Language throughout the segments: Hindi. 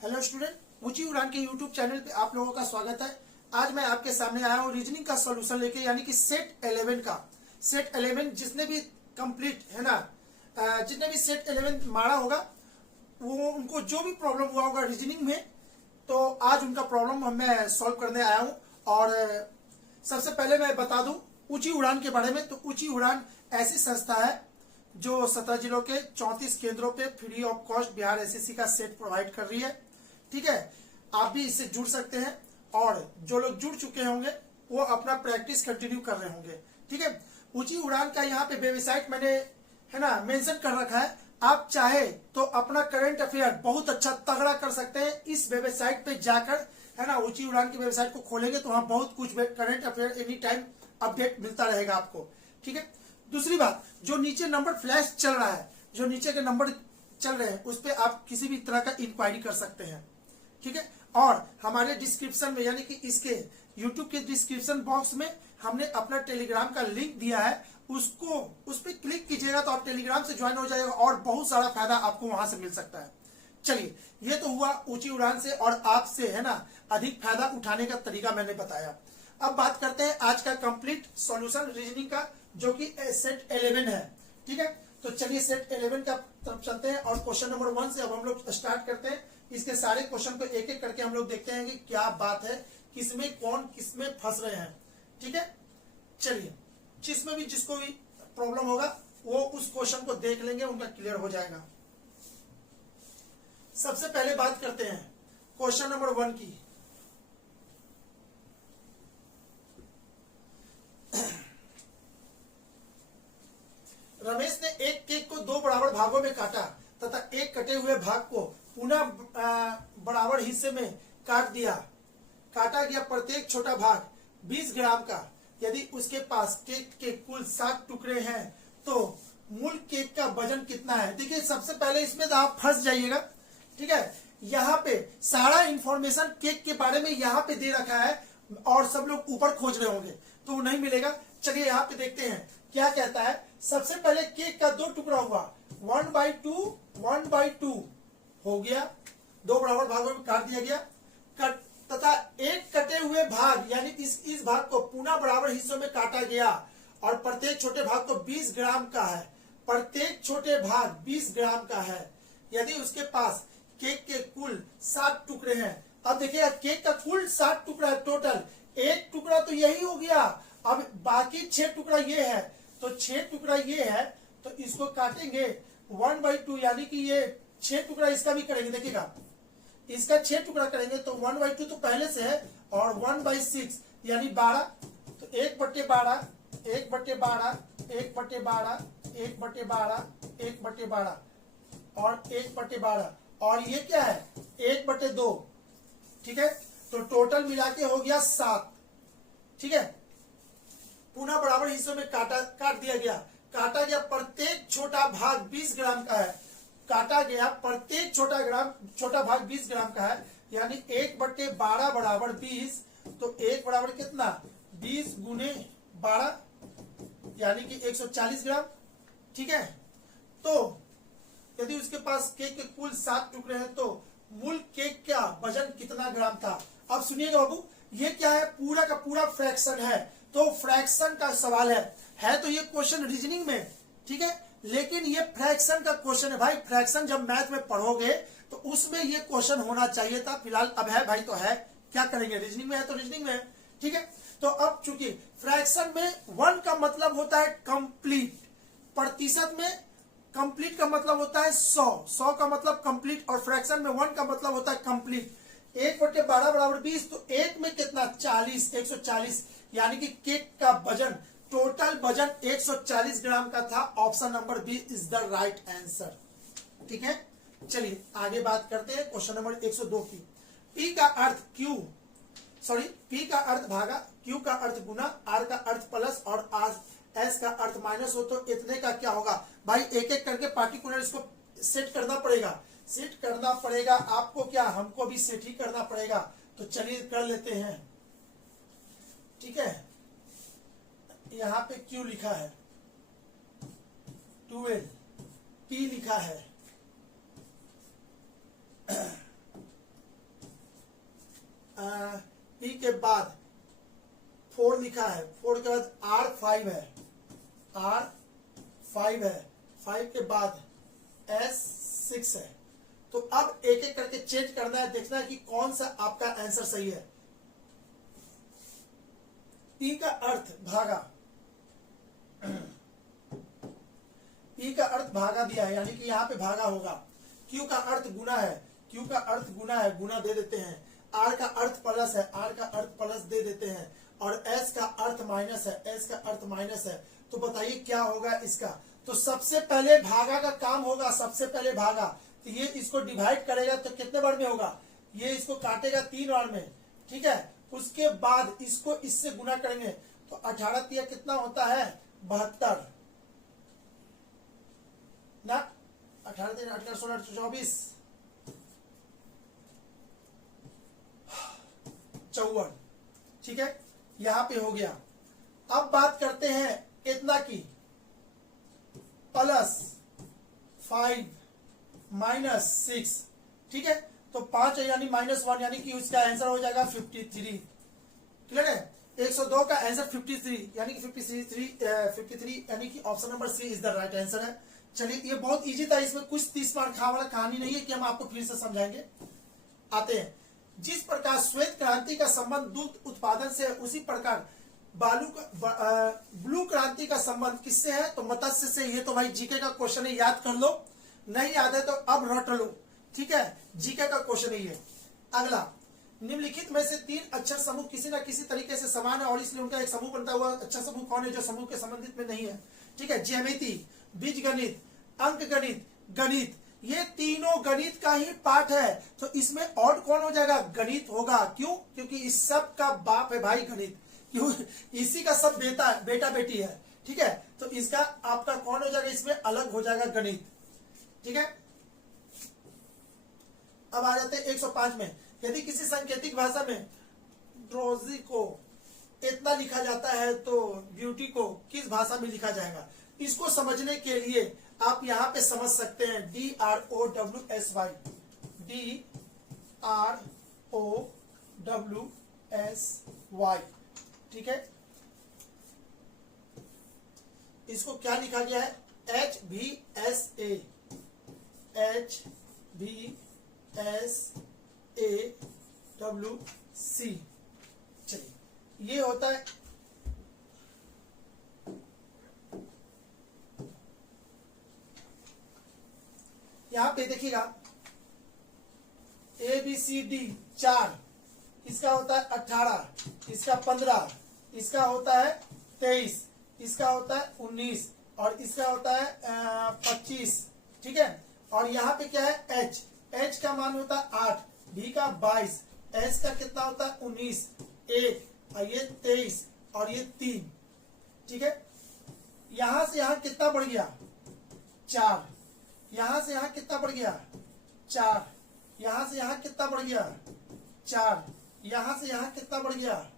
हेलो स्टूडेंट, ऊंची उड़ान के यूट्यूब चैनल पे आप लोगों का स्वागत है। आज मैं आपके सामने आया हूँ रीजनिंग का सॉल्यूशन लेके, यानी कि सेट 11 का। सेट 11 जिसने भी कंप्लीट है ना, जिसने भी सेट 11 मारा होगा वो उनको जो भी प्रॉब्लम हुआ होगा रीजनिंग में, तो आज उनका प्रॉब्लम मैं सॉल्व करने आया हूँ। और सबसे पहले मैं बता दूं ऊंची उड़ान के बारे में। तो ऊंची उड़ान ऐसी संस्था है जो 17 जिलों के 34 केंद्रों पे free of cost Bihar SSC का सेट प्रोवाइड कर रही है। ठीक है, आप भी इससे जुड़ सकते हैं और जो लोग जुड़ चुके होंगे वो अपना प्रैक्टिस कंटिन्यू कर रहे होंगे। ठीक है, ऊंची उड़ान का यहाँ पे वेबसाइट मैंने है ना मेंशन कर रखा है। आप चाहे तो अपना करंट अफेयर बहुत अच्छा तगड़ा कर सकते हैं इस वेबसाइट पे जाकर, है ना। ऊंची उड़ान की वेबसाइट को खोलेंगे तो वहां बहुत कुछ current affair any time update मिलता रहेगा आपको। ठीक है, दूसरी बात, जो नीचे नंबर फ्लैश चल रहा है, जो नीचे के नंबर चल रहे हैं उस पर आप किसी भी तरह का इंक्वायरी कर सकते हैं। ठीक है, और हमारे डिस्क्रिप्शन में यानी कि इसके यूट्यूब के डिस्क्रिप्शन बॉक्स में हमने अपना टेलीग्राम का लिंक दिया है, उसको उस पर क्लिक कीजिएगा तो आप टेलीग्राम से ज्वाइन हो जाएगा और बहुत सारा फायदा आपको वहां से मिल सकता है। चलिए, ये तो हुआ ऊंची उड़ान से और आपसे, है ना, अधिक फायदा उठाने का तरीका मैंने बताया। अब बात करते हैं आज का कंप्लीट सॉल्यूशन रीजनिंग का, जो कि सेट 11 है। ठीक है, तो चलिए सेट 11 का तरफ चलते हैं और क्वेश्चन नंबर 1 से अब हम लोग स्टार्ट करते हैं। इसके सारे क्वेश्चन को एक एक करके हम लोग देखते हैं कि क्या बात है, किसमें कौन किसमें फंस रहे हैं। ठीक है, चलिए, जिसमें भी जिसको भी प्रॉब्लम होगा वो उस क्वेश्चन को देख लेंगे, उनका क्लियर हो जाएगा। सबसे पहले बात करते हैं क्वेश्चन नंबर 1 की। रमेश ने एक केक को 2 बराबर भागों में काटा तथा एक कटे हुए भाग को पुनः बराबर हिस्से में काट दिया। काटा गया प्रत्येक छोटा भाग 20 ग्राम का। यदि उसके पास केक के कुल 7 टुकड़े हैं तो मूल केक का वजन कितना है। देखिए, सबसे पहले इसमें तो आप फंस जाइएगा। ठीक है, यहाँ पे सारा इंफॉर्मेशन केक के बारे में यहाँ पे दे रखा है और सब लोग ऊपर खोज रहे होंगे तो वो नहीं मिलेगा। चलिए यहाँ पे देखते हैं क्या कहता है। सबसे पहले केक का 2 टुकड़ा हुआ, 1/2 हो गया, 2 बराबर भागों में काट दिया गया। तथा एक कटे हुए भाग यानी इस भाग को पुनः बराबर हिस्सों में काटा गया और प्रत्येक छोटे भाग को 20 ग्राम का है। प्रत्येक छोटे भाग 20 ग्राम का है। यदि उसके पास केक के कुल 7 टुकड़े हैं। अब देखिएगा, केक का कुल 7 टुकड़ा है टोटल, एक टुकड़ा तो यही हो गया, अब बाकी 6 टुकड़ा ये है, तो 6 टुकड़ा ये है, तो इसको काटेंगे 1/2 यानी कि ये 6 टुकड़ा इसका भी करेंगे। देखिएगा, इसका 6 टुकड़ा करेंगे तो 1/2 तो पहले से है और 1/6 यानी 12, तो 1/12 1/12 1/12 1/12 1/12 और 1/12 और ये क्या है 1/2। ठीक है, तो टोटल मिला के हो गया 7। ठीक है, पुनः बराबर हिस्सों में काट दिया गया। काटा गया प्रत्येक छोटा भाग 20 ग्राम का है। काटा गया प्रत्येक छोटा भाग 20 ग्राम का है, यानी 1/12 बराबर 20, तो 1 बराबर कितना 20 गुने 12 यानी कि 140 ग्राम। ठीक है, तो यदि उसके पास केक के कुल 7 टुकड़े हैं तो मूल केक का वजन कितना ग्राम था। अब सुनिएगा बाबू, ये क्या है, पूरा का पूरा फ्रैक्शन है, तो फ्रैक्शन का सवाल है तो ये क्वेश्चन रीजनिंग में। ठीक है, लेकिन ये फ्रैक्शन का क्वेश्चन है भाई। फ्रैक्शन जब मैथ में पढ़ोगे तो उसमें ये क्वेश्चन होना चाहिए था। फिलहाल अब है भाई तो है, क्या करेंगे, रीजनिंग में है तो रीजनिंग में है। ठीक है, तो अब चूंकि फ्रैक्शन में 1 का मतलब होता है कंप्लीट, प्रतिशत में कंप्लीट का मतलब होता है 100 का मतलब कंप्लीट, और फ्रैक्शन में 1 का मतलब होता है कंप्लीट। 1/12 बराबर 20, तो 1 में कितना 40, 140 यानी कि केक का वजन, टोटल वजन 140 ग्राम का था। Option number B is the right answer. ठीक है, चलिए आगे बात करते हैं क्वेश्चन नंबर 102 की। P का अर्थ भागा, Q का अर्थ गुना, R का अर्थ प्लस और S का अर्थ माइनस हो तो इतने का क्या होगा। भाई एक एक करके पार्टिकुलर इसको सेट करना पड़ेगा आपको, क्या हमको भी सेट ही करना पड़ेगा। तो चलिए कर लेते हैं। ठीक है, यहाँ पे Q लिखा है 12, P लिखा है पी के बाद 4 लिखा है, 4 के बाद आर 5 है, आर 5 है, 5 के बाद एस 6 है। तो अब एक एक करके चेंज करना है, देखना है कि कौन सा आपका आंसर सही है। पी का अर्थ भागा, पी का अर्थ भागा दिया है, यानी कि यहाँ पे भागा होगा। क्यू का अर्थ गुना है, क्यू का अर्थ गुना है, गुना दे देते हैं। आर का अर्थ प्लस है, आर का अर्थ प्लस दे देते हैं। और एस का अर्थ माइनस है, एस का अर्थ माइनस है। तो बताइए क्या होगा इसका। तो सबसे पहले भागा का काम होगा, सबसे पहले भागा। तो ये इसको डिवाइड करेगा तो कितने बार में होगा, ये इसको काटेगा 3 बार में, ठीक है। उसके बाद इसको इससे गुना करेंगे तो 18 तिया कितना होता है, 72 ना, 18 3 18 16 24 54, ठीक है। यहां पे हो गया। अब बात करते हैं कितना की, +5 -6, ठीक है। तो 5 है यानी -1, यानी कि उसका आंसर हो जाएगा 53। क्लियर है। 102 का आंसर 53 यानी कि 53 यानी कि option number C is the right answer है। चलिए ये बहुत इजी था, इसमें कुछ 30 मार्क खा वाला कहानी नहीं है कि हम आपको फिर से समझाएंगे। आते हैं, जिस प्रकार श्वेत क्रांति का संबंध दूध उत्पादन से है, उसी प्रकार ब्लू क्रांति का संबंध किससे है, तो मत्स्य से। ये तो भाई जीके का क्वेश्चन है, याद कर लो, नहीं याद है तो अब रट लो, ठीक है। जीके का क्वेश्चन है ये। अगला, निम्नलिखित में से 3 अक्षर समूह किसी न किसी तरीके से समान है और इसलिए उनका एक समूह बनता हुआ अक्षर समूह कौन है जो समूह के संबंधित में नहीं है, ठीक है। ज्यामिति, बीजगणित, अंक गणित, गणित, ये तीनों गणित का ही पार्ट है। तो इसमें और कौन हो जाएगा, गणित होगा। क्यों, क्योंकि इस सब का बाप है भाई गणित, क्यों, इसी का सब बेटा बेटी है, ठीक है। तो इसका आपका कौन हो जाएगा, इसमें अलग हो जाएगा गणित, ठीक है। अब आ जाते हैं 105 में। यदि किसी सांकेतिक भाषा में ड्रोजी को इतना लिखा जाता है तो ब्यूटी को किस भाषा में लिखा जाएगा। इसको समझने के लिए आप यहां पे समझ सकते हैं DROWSY, DROWSY, ठीक है। इसको क्या लिखा गया है, HVSA, HVSAWC। चलिए ये होता है, यहां पे देखिएगा ABCD 4, इसका होता है 18, इसका 15, इसका होता है 23, इसका होता है 19 और इसका होता है 25, ठीक है। और यहाँ पे क्या है, H का मान होता है 8, B का 22, S का कितना होता है 19, 1 और ये 23 और ये 3, ठीक है। यहां से यहां कितना बढ़ गया, 4, यहां से यहां कितना बढ़ गया, 4, यहां से यहां कितना बढ़ गया, 4, यहां से यहां कितना बढ़ गया,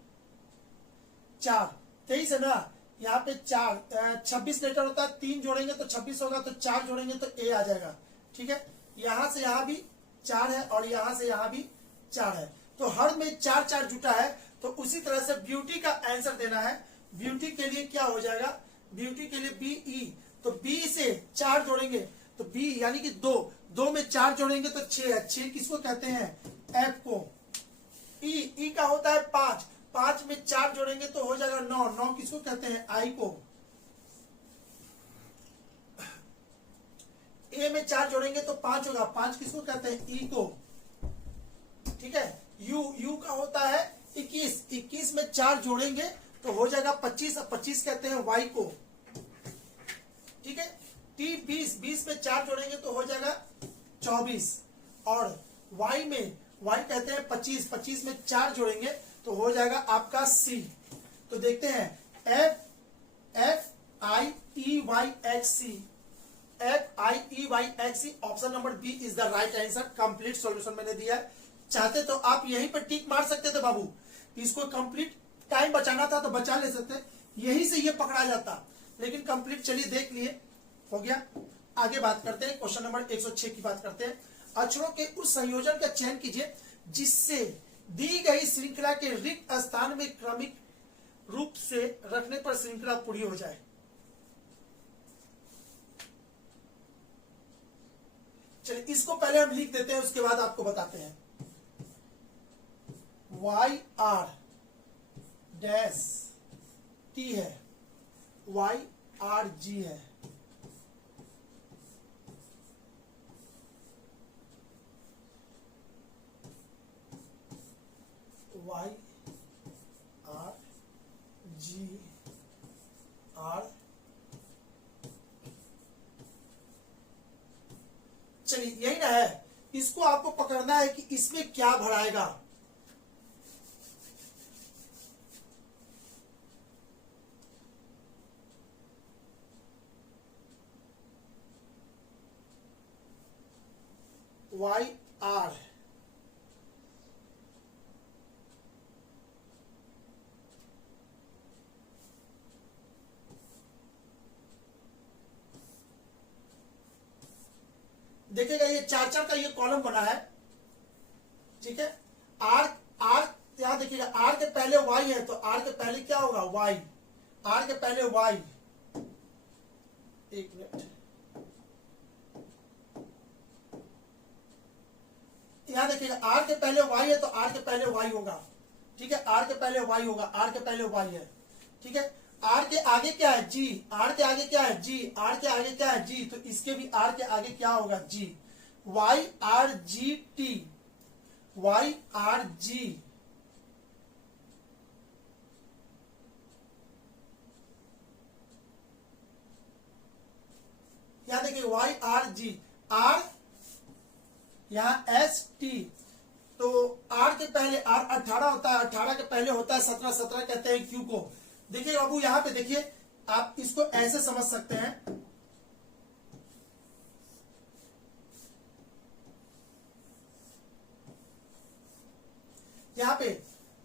4, 23 है ना। यहाँ पे 4 26 लेटर होता है, 3 जोड़ेंगे तो 26 होगा, तो 4 जोड़ेंगे तो A आ जाएगा, ठीक है। यहां से यहां भी 4 है और यहां से यहां भी 4 है, तो हर में 4 4 जुटा है। तो उसी तरह से ब्यूटी का आंसर देना है। ब्यूटी के लिए क्या हो जाएगा, ब्यूटी के लिए BE, तो B से 4 जोड़ेंगे तो B यानी कि 2 में 4 जोड़ेंगे तो 6 है। 6 किसको कहते हैं, F को। E का होता है 5 में 4 जोड़ेंगे तो हो जाएगा 9 किसको कहते हैं, I को। A में 4 जोड़ेंगे तो 5 होगा, 5 किसको कहते हैं, E को, ठीक है। U का होता है 21 में 4 जोड़ेंगे तो हो जाएगा 25 और 25 कहते हैं Y को, ठीक है। T 20 में 4 जोड़ेंगे तो हो जाएगा 24 और Y कहते हैं 25 में 4 जोड़ेंगे तो हो जाएगा आपका C। तो देखते हैं FIEYXC, option number B is the right answer. Complete solution मैंने दिया है। चाहते तो आप यहीं पर टिक मार सकते थे बाबू, इसको कंप्लीट टाइम बचाना था तो बचा ले सकते, यहीं से ये पकड़ा जाता, लेकिन कंप्लीट चलिए देख लिए, हो गया। आगे बात करते हैं, क्वेश्चन नंबर 106 की बात करते हैं। अक्षरों के उस संयोजन का चयन कीजिए जिससे दी गई श्रृंखला के रिक्त स्थान में क्रमिक रूप से रखने पर श्रृंखला पूरी हो जाए। चलिए इसको पहले हम लिख देते हैं, उसके बाद आपको बताते हैं। वाई आर डैश टी है, वाई आर जी है, वाई आर जी आर। चलिए यही ना है, इसको आपको पकड़ना है कि इसमें क्या भराएगा। वाई आर देखिएगा, ये चार चार का ये कॉलम बना है, ठीक है। आर आर यहां देखिएगा, आर के पहले वाई है तो आर के पहले क्या होगा, वाई। आर के पहले वाई, एक मिनट, यहां देखिएगा आर के पहले वाई है तो आर के पहले वाई होगा, ठीक है। आर के पहले वाई होगा, आर के पहले वाई है, ठीक है। आर के आगे क्या है, जी। आर के आगे क्या है, जी। आर के आगे क्या है, जी। तो इसके भी आर के आगे क्या होगा, G. Y R G T, Y R G, यहां देखिए वाई आर जी, आर यहां एस टी। तो आर के पहले आर 18 होता है, 18 के पहले होता है 17, 17 कहते हैं क्यू को। देखिए बाबू यहां पे देखिए, आप इसको ऐसे समझ सकते हैं, यहां पे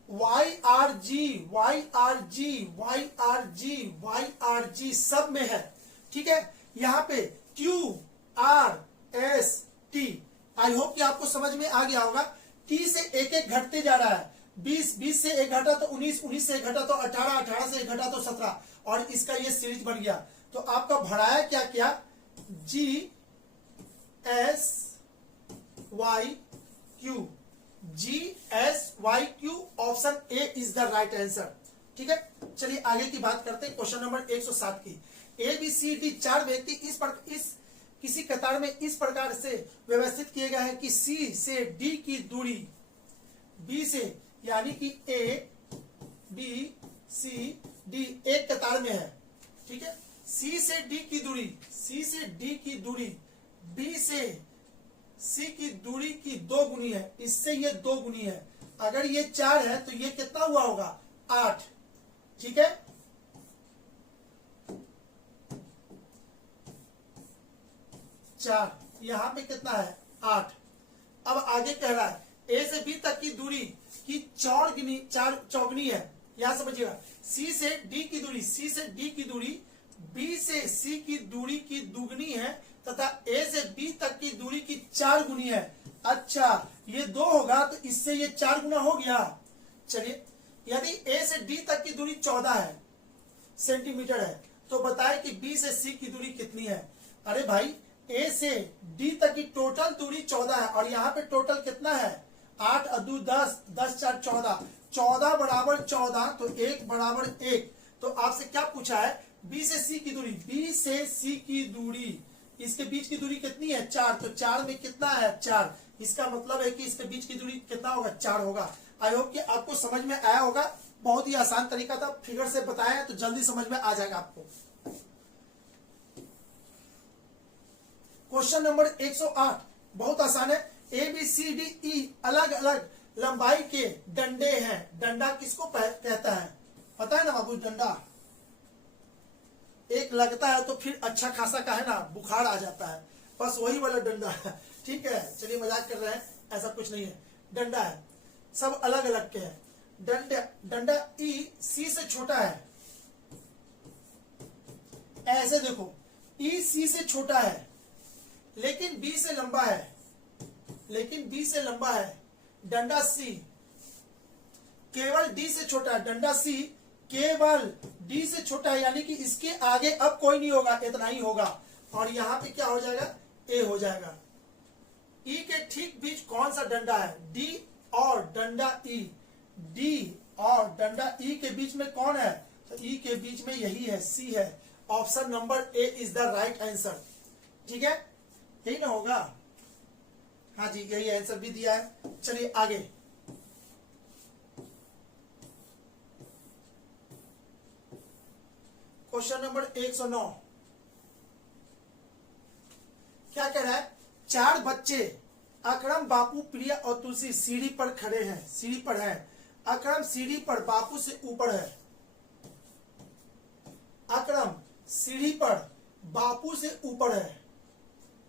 Y R G, Y R G, Y R G, Y R G सब में है, ठीक है। यहां पे Q R S T, I hope कि आपको समझ में आ गया होगा। टी से एक एक घटते जा रहा है, 20, 20 से एक घटा तो 19, 19 से एक घटा तो 18, 18 से एक घटा तो 17, और इसका ये सीरीज बन गया। तो आपका भराया क्या क्या, G S Y Q, G S Y Q, option A is the right answer, ठीक है। चलिए आगे की बात करते हैं, क्वेश्चन नंबर 107 की। ए बी सी डी चार व्यक्ति इस किसी कतार में इस प्रकार से व्यवस्थित किए गए हैं कि सी से डी की दूरी बी से, यानी कि ए बी सी डी एक कतार में है, ठीक है। सी से डी की दूरी, सी से डी की दूरी बी से सी की दूरी की 2 गुनी है, इससे ये 2 गुनी है। अगर ये 4 है तो ये कितना हुआ होगा, 8, ठीक है। चार, यहां पे कितना है, 8। अब आगे कह रहा है ए से बी तक की दूरी की चौगुनी है, यहां समझिएगा। सी से डी की दूरी, सी से डी की दूरी बी से सी की दूरी की दुगनी है तथा ए से बी तक की दूरी की 4 गुनी है। अच्छा, ये 2 होगा तो इससे ये 4 गुना हो गया। चलिए, यदि ए से डी तक की दूरी 14 है सेंटीमीटर है, तो बताए कि बी से सी की दूरी कितनी है। अरे भाई, ए से डी तक की टोटल दूरी 14 है, और यहाँ पे टोटल कितना है, 8 अदू 10, 10 4 14, 14 बराबर 14, तो 1 बराबर 1। तो आपसे क्या पूछा है, बी से सी की दूरी, बी से सी की दूरी, इसके बीच की दूरी कितनी है, 4, तो 4 में कितना है, 4। इसका मतलब है कि इसके बीच की दूरी कितना होगा, 4 होगा। आई होप कि आपको समझ में आया होगा, बहुत ही आसान तरीका था, फिगर से बताया तो जल्दी समझ में आ जाएगा आपको। क्वेश्चन नंबर 108 बहुत आसान है। ए बी सी डी ई अलग अलग लंबाई के डंडे हैं। डंडा किसको कहता है, पता है ना बाबू, डंडा एक लगता है तो फिर अच्छा खासा का है ना, बुखार आ जाता है, बस वही वाला डंडा है, ठीक है। चलिए मजाक कर रहे हैं, ऐसा कुछ नहीं है, डंडा है, सब अलग अलग के हैं। डंडा ई सी से छोटा है, ऐसे देखो, ई सी से छोटा है लेकिन बी से लंबा है, लेकिन बी से लंबा है। डंडा सी केवल डी से छोटा है, डंडा सी केवल डी से छोटा है, यानी कि इसके आगे अब कोई नहीं होगा, इतना ही होगा। और यहाँ पे क्या हो जाएगा, ए हो जाएगा। ई के ठीक बीच कौन सा डंडा है, डी और डंडा ई, डी और डंडा ई के बीच में कौन है, तो ई के बीच में यही है, सी है। Option number A is the right answer. ठीक है, यही ना होगा, हाँ जी यही आंसर भी दिया है। चलिए आगे, क्वेश्चन नंबर 109 क्या कह रहा है, 4 बच्चे अकरम, बापू, प्रिया और तुलसी सीढ़ी पर खड़े हैं, सीढ़ी पर है। अकरम सीढ़ी पर बापू से ऊपर है, अकरम सीढ़ी पर बापू से ऊपर है,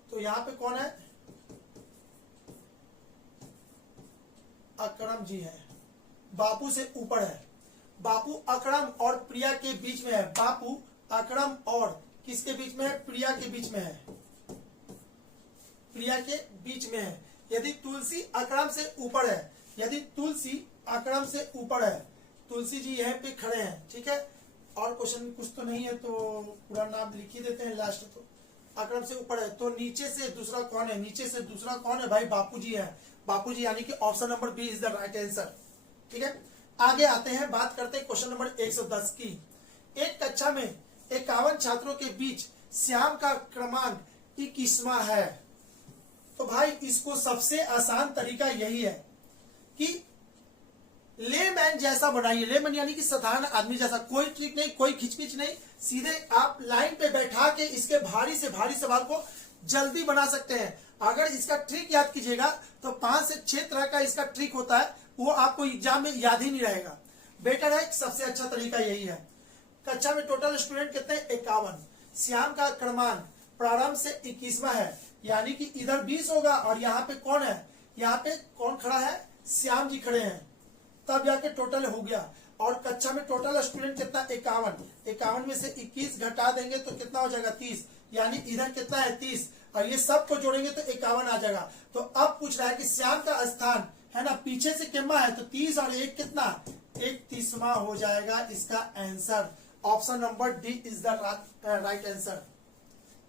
तो यहां पे कौन है, अकरम जी है, बापू से ऊपर है। बापू अकरम और प्रिया के बीच में है, बापू अकरम और किसके बीच में है, प्रिया के बीच में है, प्रिया के बीच में है। यदि तुलसी अकरम से ऊपर है, यदि तुलसी अकरम से ऊपर है, तुलसी जी यहाँ पे खड़े हैं, ठीक है। और क्वेश्चन कुछ तो नहीं है तो पूरा नाम लिख ही देते हैं लास्ट, तो अकरम से ऊपर है, तो नीचे से दूसरा कौन है, नीचे से दूसरा कौन है भाई, बापू जी है, बापू जी, यानी कि option number B is the right answer. ठीक है, आगे आते हैं, बात करते हैं क्वेश्चन नंबर 110 की। एक कक्षा में 51 छात्रों के बीच श्याम का क्रमांक 21वां है, तो भाई इसको सबसे आसान तरीका यही है कि लेमैन जैसा बनाइए, लेमैन यानी कि साधारण आदमी जैसा, कोई ट्रिक नहीं, कोई खिचपिच नहीं, सीधे आप लाइन पे बैठा के इसके भारी से भारी सवाल को जल्दी बना सकते हैं। अगर इसका ट्रिक याद कीजिएगा तो 5 से 6 तरह का इसका ट्रिक होता है, वो आपको एग्जाम में याद ही नहीं रहेगा। बेटर है, सबसे अच्छा तरीका यही है। कक्षा में टोटल स्टूडेंट कितने, 51, श्याम का क्रमांक प्रारंभ से 21वां है, यानी कि इधर 20 होगा और यहाँ पे कौन है, यहाँ पे कौन खड़ा है, श्याम जी खड़े हैं, तब जाके टोटल हो गया। और कक्षा में टोटल स्टूडेंट कितना, 51, 51 में से 21 घटा देंगे तो कितना हो जाएगा, 30, यानी इधर कितना है, 30, और ये सब को जोड़ेंगे तो 51 आ जाएगा। तो अब पूछ रहा है कि श्याम का स्थान है ना पीछे से कितना है, तो 30 और 1 कितना, 31वां हो जाएगा इसका answer. Option number D is the right answer.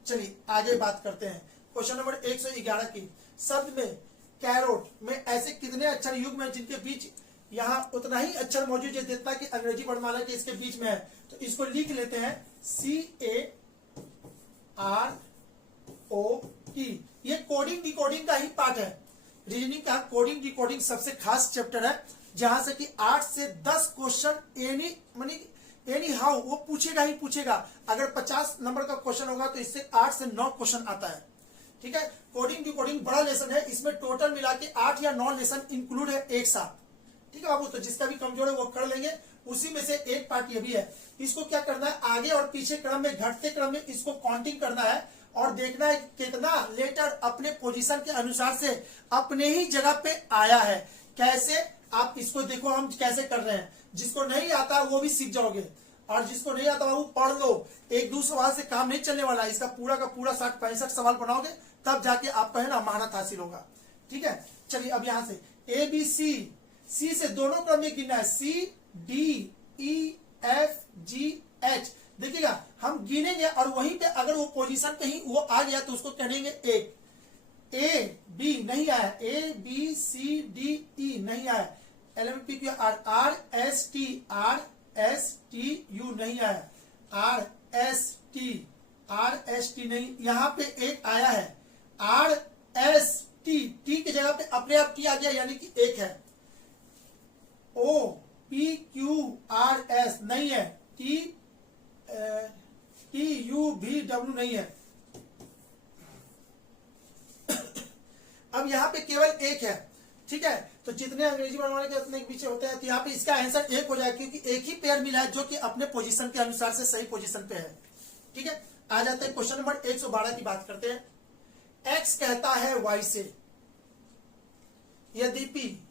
चलिए आगे बात करते हैं, क्वेश्चन नंबर 111 की। शब्द में कैरोट में ऐसे कितने अक्षर युग्म हैं जिनके बीच यहाँ उतना ही अक्षर मौजूद है जितना कि अंग्रेजी वर्णमाला के इसके बीच में है, तो इसको लिख लेते हैं CAROT। ये कोडिंग डिकोडिंग का ही पार्ट है, रीजनिंग का कोडिंग डिकोडिंग सबसे खास चैप्टर है, जहां से कि 8 से 10 क्वेश्चन एनी हाउ वो पूछेगा ही पूछेगा। अगर 50 नंबर का क्वेश्चन होगा तो इससे 8 से 9 क्वेश्चन आता है। ठीक है, कोडिंग डिकोडिंग बड़ा लेसन है, इसमें टोटल मिला के 8 या 9 लेसन इंक्लूड है एक साथ। ठीक है बाबू, तो जिसका भी कमजोर है वो कर लेंगे, उसी में से एक पार्ट ये भी है। इसको क्या करना है, आगे और पीछे क्रम में, घटते क्रम में इसको काउंटिंग करना है और देखना है कितना लेटर अपने पोजीशन के अनुसार से अपने ही जगह पे आया है। कैसे, आप इसको देखो हम कैसे कर रहे हैं, जिसको नहीं आता वो भी सीख जाओगे, और जिसको नहीं आता वो पढ़ लो। 1-2 सवाल से काम नहीं चलने वाला, इसका पूरा का पूरा 60-65 सवाल बनाओगे तब जाके आपका है ना महारत हासिल होगा। ठीक है, चलिए अब यहाँ से ABC, सी से दोनों क्रम में गिनना है, CDEFGH। देखिएगा हम गिनेंगे और वहीं पे अगर वो पोजीशन पे ही वो आ गया तो उसको कहेंगे एक। AB नहीं आया, ABCDE नहीं आया, RSTU नहीं आया, RST नहीं, यहाँ पे एक आया है, RST, टी की जगह पे अपने आप टी आ गया यानी कि एक है। OPQRS नहीं है, TUVW नहीं है। अब यहाँ पे केवल एक है। ठीक है, तो जितने अंग्रेजी वर्णमाला के उतने पीछे होते हैं, तो यहाँ पे इसका आंसर एक हो जाएगा क्योंकि एक ही पेयर मिला है जो कि अपने पोजीशन के अनुसार से सही पोजीशन पे है। ठीक है, आ जाते हैं क्वेश्चन नंबर 112 की बात करते हैं। एक्स कहता है वाई से, यद्यपि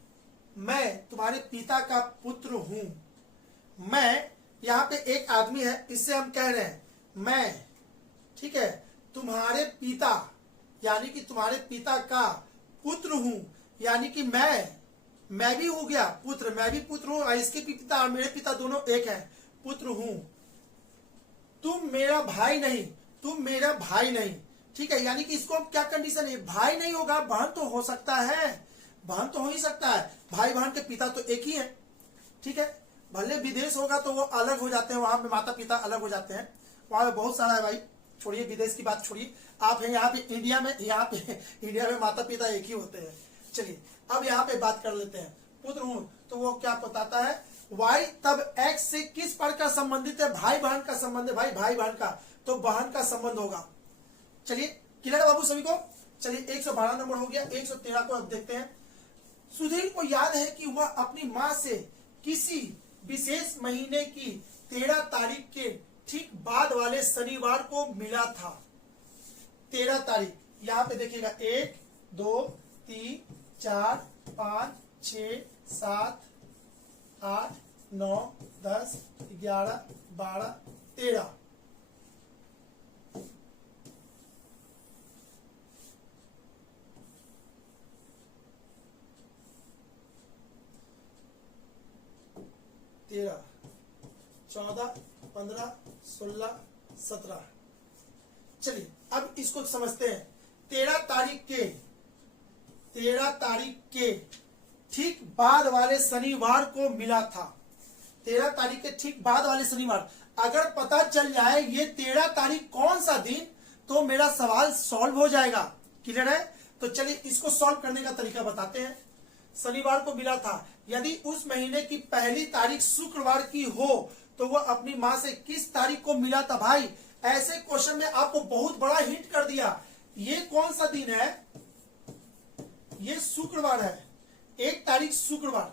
मैं तुम्हारे पिता का पुत्र हूं। मैं, यहाँ पे एक आदमी है, इससे हम कह रहे हैं मैं, ठीक है, तुम्हारे पिता यानी कि तुम्हारे पिता का पुत्र हूं, यानी कि मैं मैं भी हो गया पुत्र, मैं भी पुत्र हूं, इसके पिता और मेरे पिता दोनों एक है, पुत्र हूं। तुम मेरा भाई नहीं, तुम मेरा भाई नहीं, ठीक है। यानी कि इसको हम क्या कंडीशन है, भाई नहीं होगा, बहन तो हो सकता है, बहन तो हो ही सकता है, भाई बहन के पिता तो एक ही है, ठीक है। भले विदेश होगा तो वो अलग हो जाते हैं, वहां पे माता पिता अलग हो जाते हैं, वहां पे बहुत सारा है भाई। छोड़िए विदेश की बात छोड़िए, आप हैं यहाँ पे इंडिया में, यहाँ पे इंडिया में माता पिता एक ही होते हैं। चलिए अब यहाँ पे बात कर लेते हैं, पुत्र हूं तो वो क्या बताता है, वाई तब एक्स से किस प्रकार संबंधित है, भाई बहन का संबंध है, भाई भाई बहन का, तो बहन का संबंध होगा। चलिए क्लियर है बाबू सभी को। चलिए 112 नंबर हो गया। 113 को अब देखते हैं। सुधीर को याद है कि वह अपनी माँ से किसी विशेष महीने की 13 तारीख के ठीक बाद वाले शनिवार को मिला था। 13 तारीख, यहाँ पे देखिएगा 1 2 3 4 5 6 7 8 9 10 11 12 13, तेरह 14 15 16 17। चलिए अब इसको समझते हैं। 13 तारीख के ठीक बाद वाले शनिवार को मिला था। 13 तारीख के ठीक बाद वाले शनिवार, अगर पता चल जाए ये 13 तारीख कौन सा दिन, तो मेरा सवाल सॉल्व हो जाएगा। क्लियर है। तो चलिए इसको सॉल्व करने का तरीका बताते हैं। शनिवार को मिला था, यदि उस महीने की पहली तारीख शुक्रवार की हो तो वह अपनी माँ से किस तारीख को मिला था। भाई ऐसे क्वेश्चन में आपको बहुत बड़ा हिंट कर दिया। ये कौन सा दिन है, ये शुक्रवार है, 1 तारीख शुक्रवार,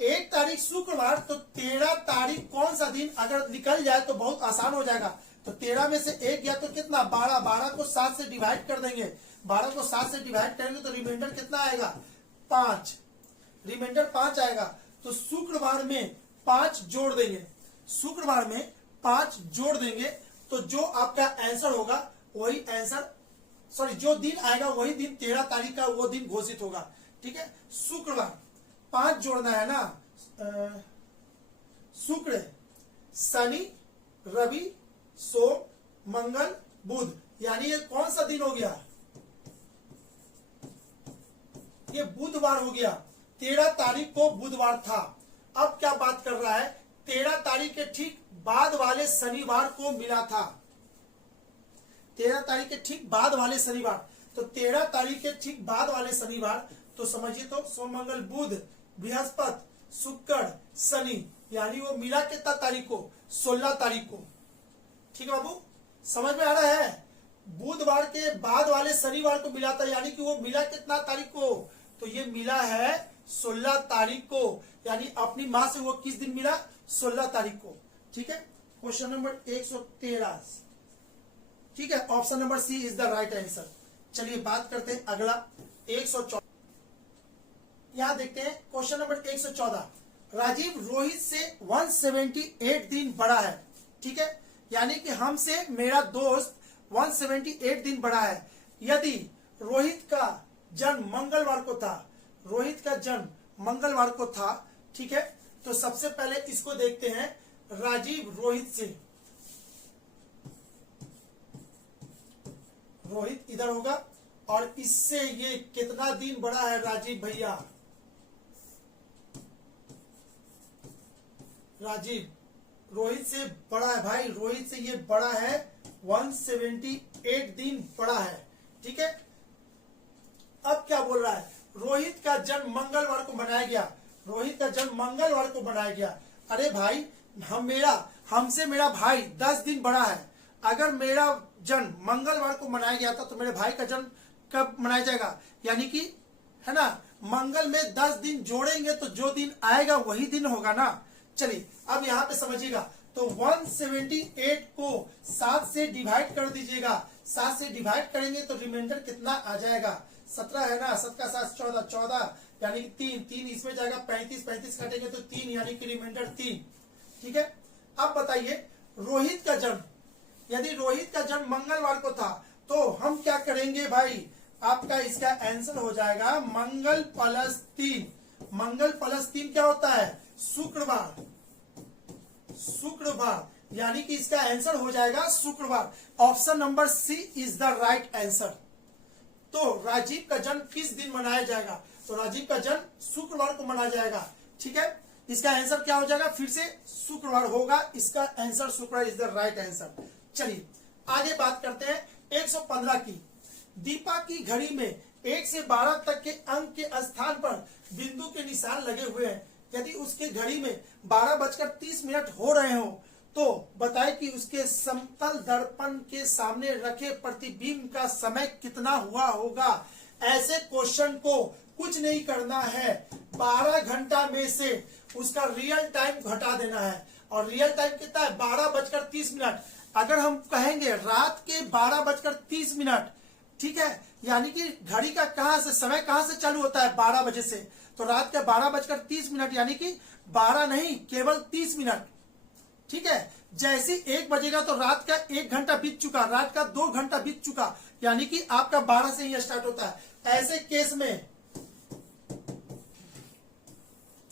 1 तारीख शुक्रवार, तो 13 तारीख कौन सा दिन अगर निकल जाए तो बहुत आसान हो जाएगा। तो 13 में से 1 गया तो कितना, 12, 12 को 7 से डिवाइड कर देंगे, 12 को 7 से डिवाइड करेंगे तो रिमाइंडर कितना आएगा, 5, रिमाइंडर 5 आएगा। तो शुक्रवार में 5 जोड़ देंगे, शुक्रवार में 5 जोड़ देंगे तो जो आपका आंसर होगा वही आंसर, सॉरी जो दिन आएगा वही दिन 13 तारीख का वो दिन घोषित होगा। ठीक है, शुक्रवार 5 जोड़ना है ना, शुक्र, शनि, रवि, सोम, मंगल, बुध, यानी ये कौन सा दिन हो गया, ये बुधवार हो गया। 13 तारीख को बुधवार था। अब क्या बात कर रहा है, 13 तारीख के ठीक बाद वाले शनिवार को मिला था। 13 तारीख के ठीक बाद वाले शनिवार, तो 13 तारीख के ठीक बाद वाले शनिवार, तो समझिए तो सोम, मंगल, बुध, बृहस्पति, शुक्र, शनि, यानी वो मिला कितना तारीख को, 16 तारीख को। ठीक है बाबू, समझ में आ रहा है। बुधवार के बाद वाले शनिवार को मिला था, यानी कि वो मिला कितना तारीख को, तो ये मिला है 16 तारीख को, यानी अपनी माँ से वो किस दिन मिला, 16 तारीख को। ठीक है, क्वेश्चन नंबर 113। ठीक है, option number C is the right answer. चलिए बात करते हैं अगला 114। यहां देखते हैं क्वेश्चन नंबर 114। राजीव रोहित से 178 दिन बड़ा है। ठीक है, यानी कि हमसे मेरा दोस्त 178 दिन बड़ा है। यदि रोहित का जन्म मंगलवार को था, रोहित का जन्म मंगलवार को था, ठीक है, तो सबसे पहले इसको देखते हैं। राजीव रोहित से, रोहित इधर होगा और इससे ये कितना दिन बड़ा है राजीव भैया, राजीव रोहित से बड़ा है भाई, रोहित से ये बड़ा है, 178 दिन बड़ा है। ठीक है, अब क्या बोल रहा है, रोहित का जन्म मंगलवार को मनाया गया, रोहित का जन्म मंगलवार को मनाया गया। अरे भाई हमसे मेरा भाई 10 दिन बड़ा है। अगर मेरा जन्म मंगलवार को मनाया गया था तो मेरे भाई का जन्म कब मनाया जाएगा, यानी कि है ना, मंगल में 10 दिन जोड़ेंगे तो जो दिन आएगा वही दिन होगा ना। चलिए अब यहाँ पे समझिएगा, तो 178 को 7 से डिवाइड कर दीजिएगा, 7 से डिवाइड करेंगे तो रिमाइंडर कितना आ जाएगा, 17 है ना, 7 का 7 14, 14 यानी कि 3 इसमें जाएगा, 35 काटेंगे तो 3 यानी कि रिमाइंडर 3। ठीक है, अब बताइए रोहित का जन्म, यदि रोहित का जन्म मंगलवार को था तो हम क्या करेंगे भाई, आपका इसका आंसर हो जाएगा मंगल प्लस 3, मंगल प्लस 3 क्या होता है? शुक्रवार। शुक्रवार यानी कि इसका आंसर हो जाएगा शुक्रवार। Option number C is the right answer. तो राजीव का जन्म किस दिन मनाया जाएगा? तो राजीव का जन्म शुक्रवार को मनाया जाएगा। ठीक है, इसका आंसर क्या हो जाएगा? फिर से शुक्रवार होगा। इसका आंसर शुक्रवार इज द राइट आंसर। चलिए आगे बात करते हैं 115 की। दीपा की घड़ी में 1 से 12 तक के अंक के स्थान पर बिंदु के निशान लगे हुए हैं। यदि उसके घड़ी में 12:30 हो रहे हो तो बताए कि उसके समतल दर्पण के सामने रखे प्रतिबिंब का समय कितना हुआ होगा। ऐसे क्वेश्चन को कुछ नहीं करना है, 12 घंटा में से उसका रियल टाइम घटा देना है। और रियल टाइम कितना है? 12:30। अगर हम कहेंगे रात के 12:30, ठीक है, यानी कि घड़ी का कहां से समय कहां से चालू होता है? 12 बजे से। तो रात के 12:30 यानी कि 12 नहीं, केवल 30 मिनट। ठीक है, जैसे 1 बजेगा तो रात का 1 घंटा बीत चुका, रात का 2 घंटा बीत चुका, यानी कि आपका 12 से ही स्टार्ट होता है। ऐसे केस में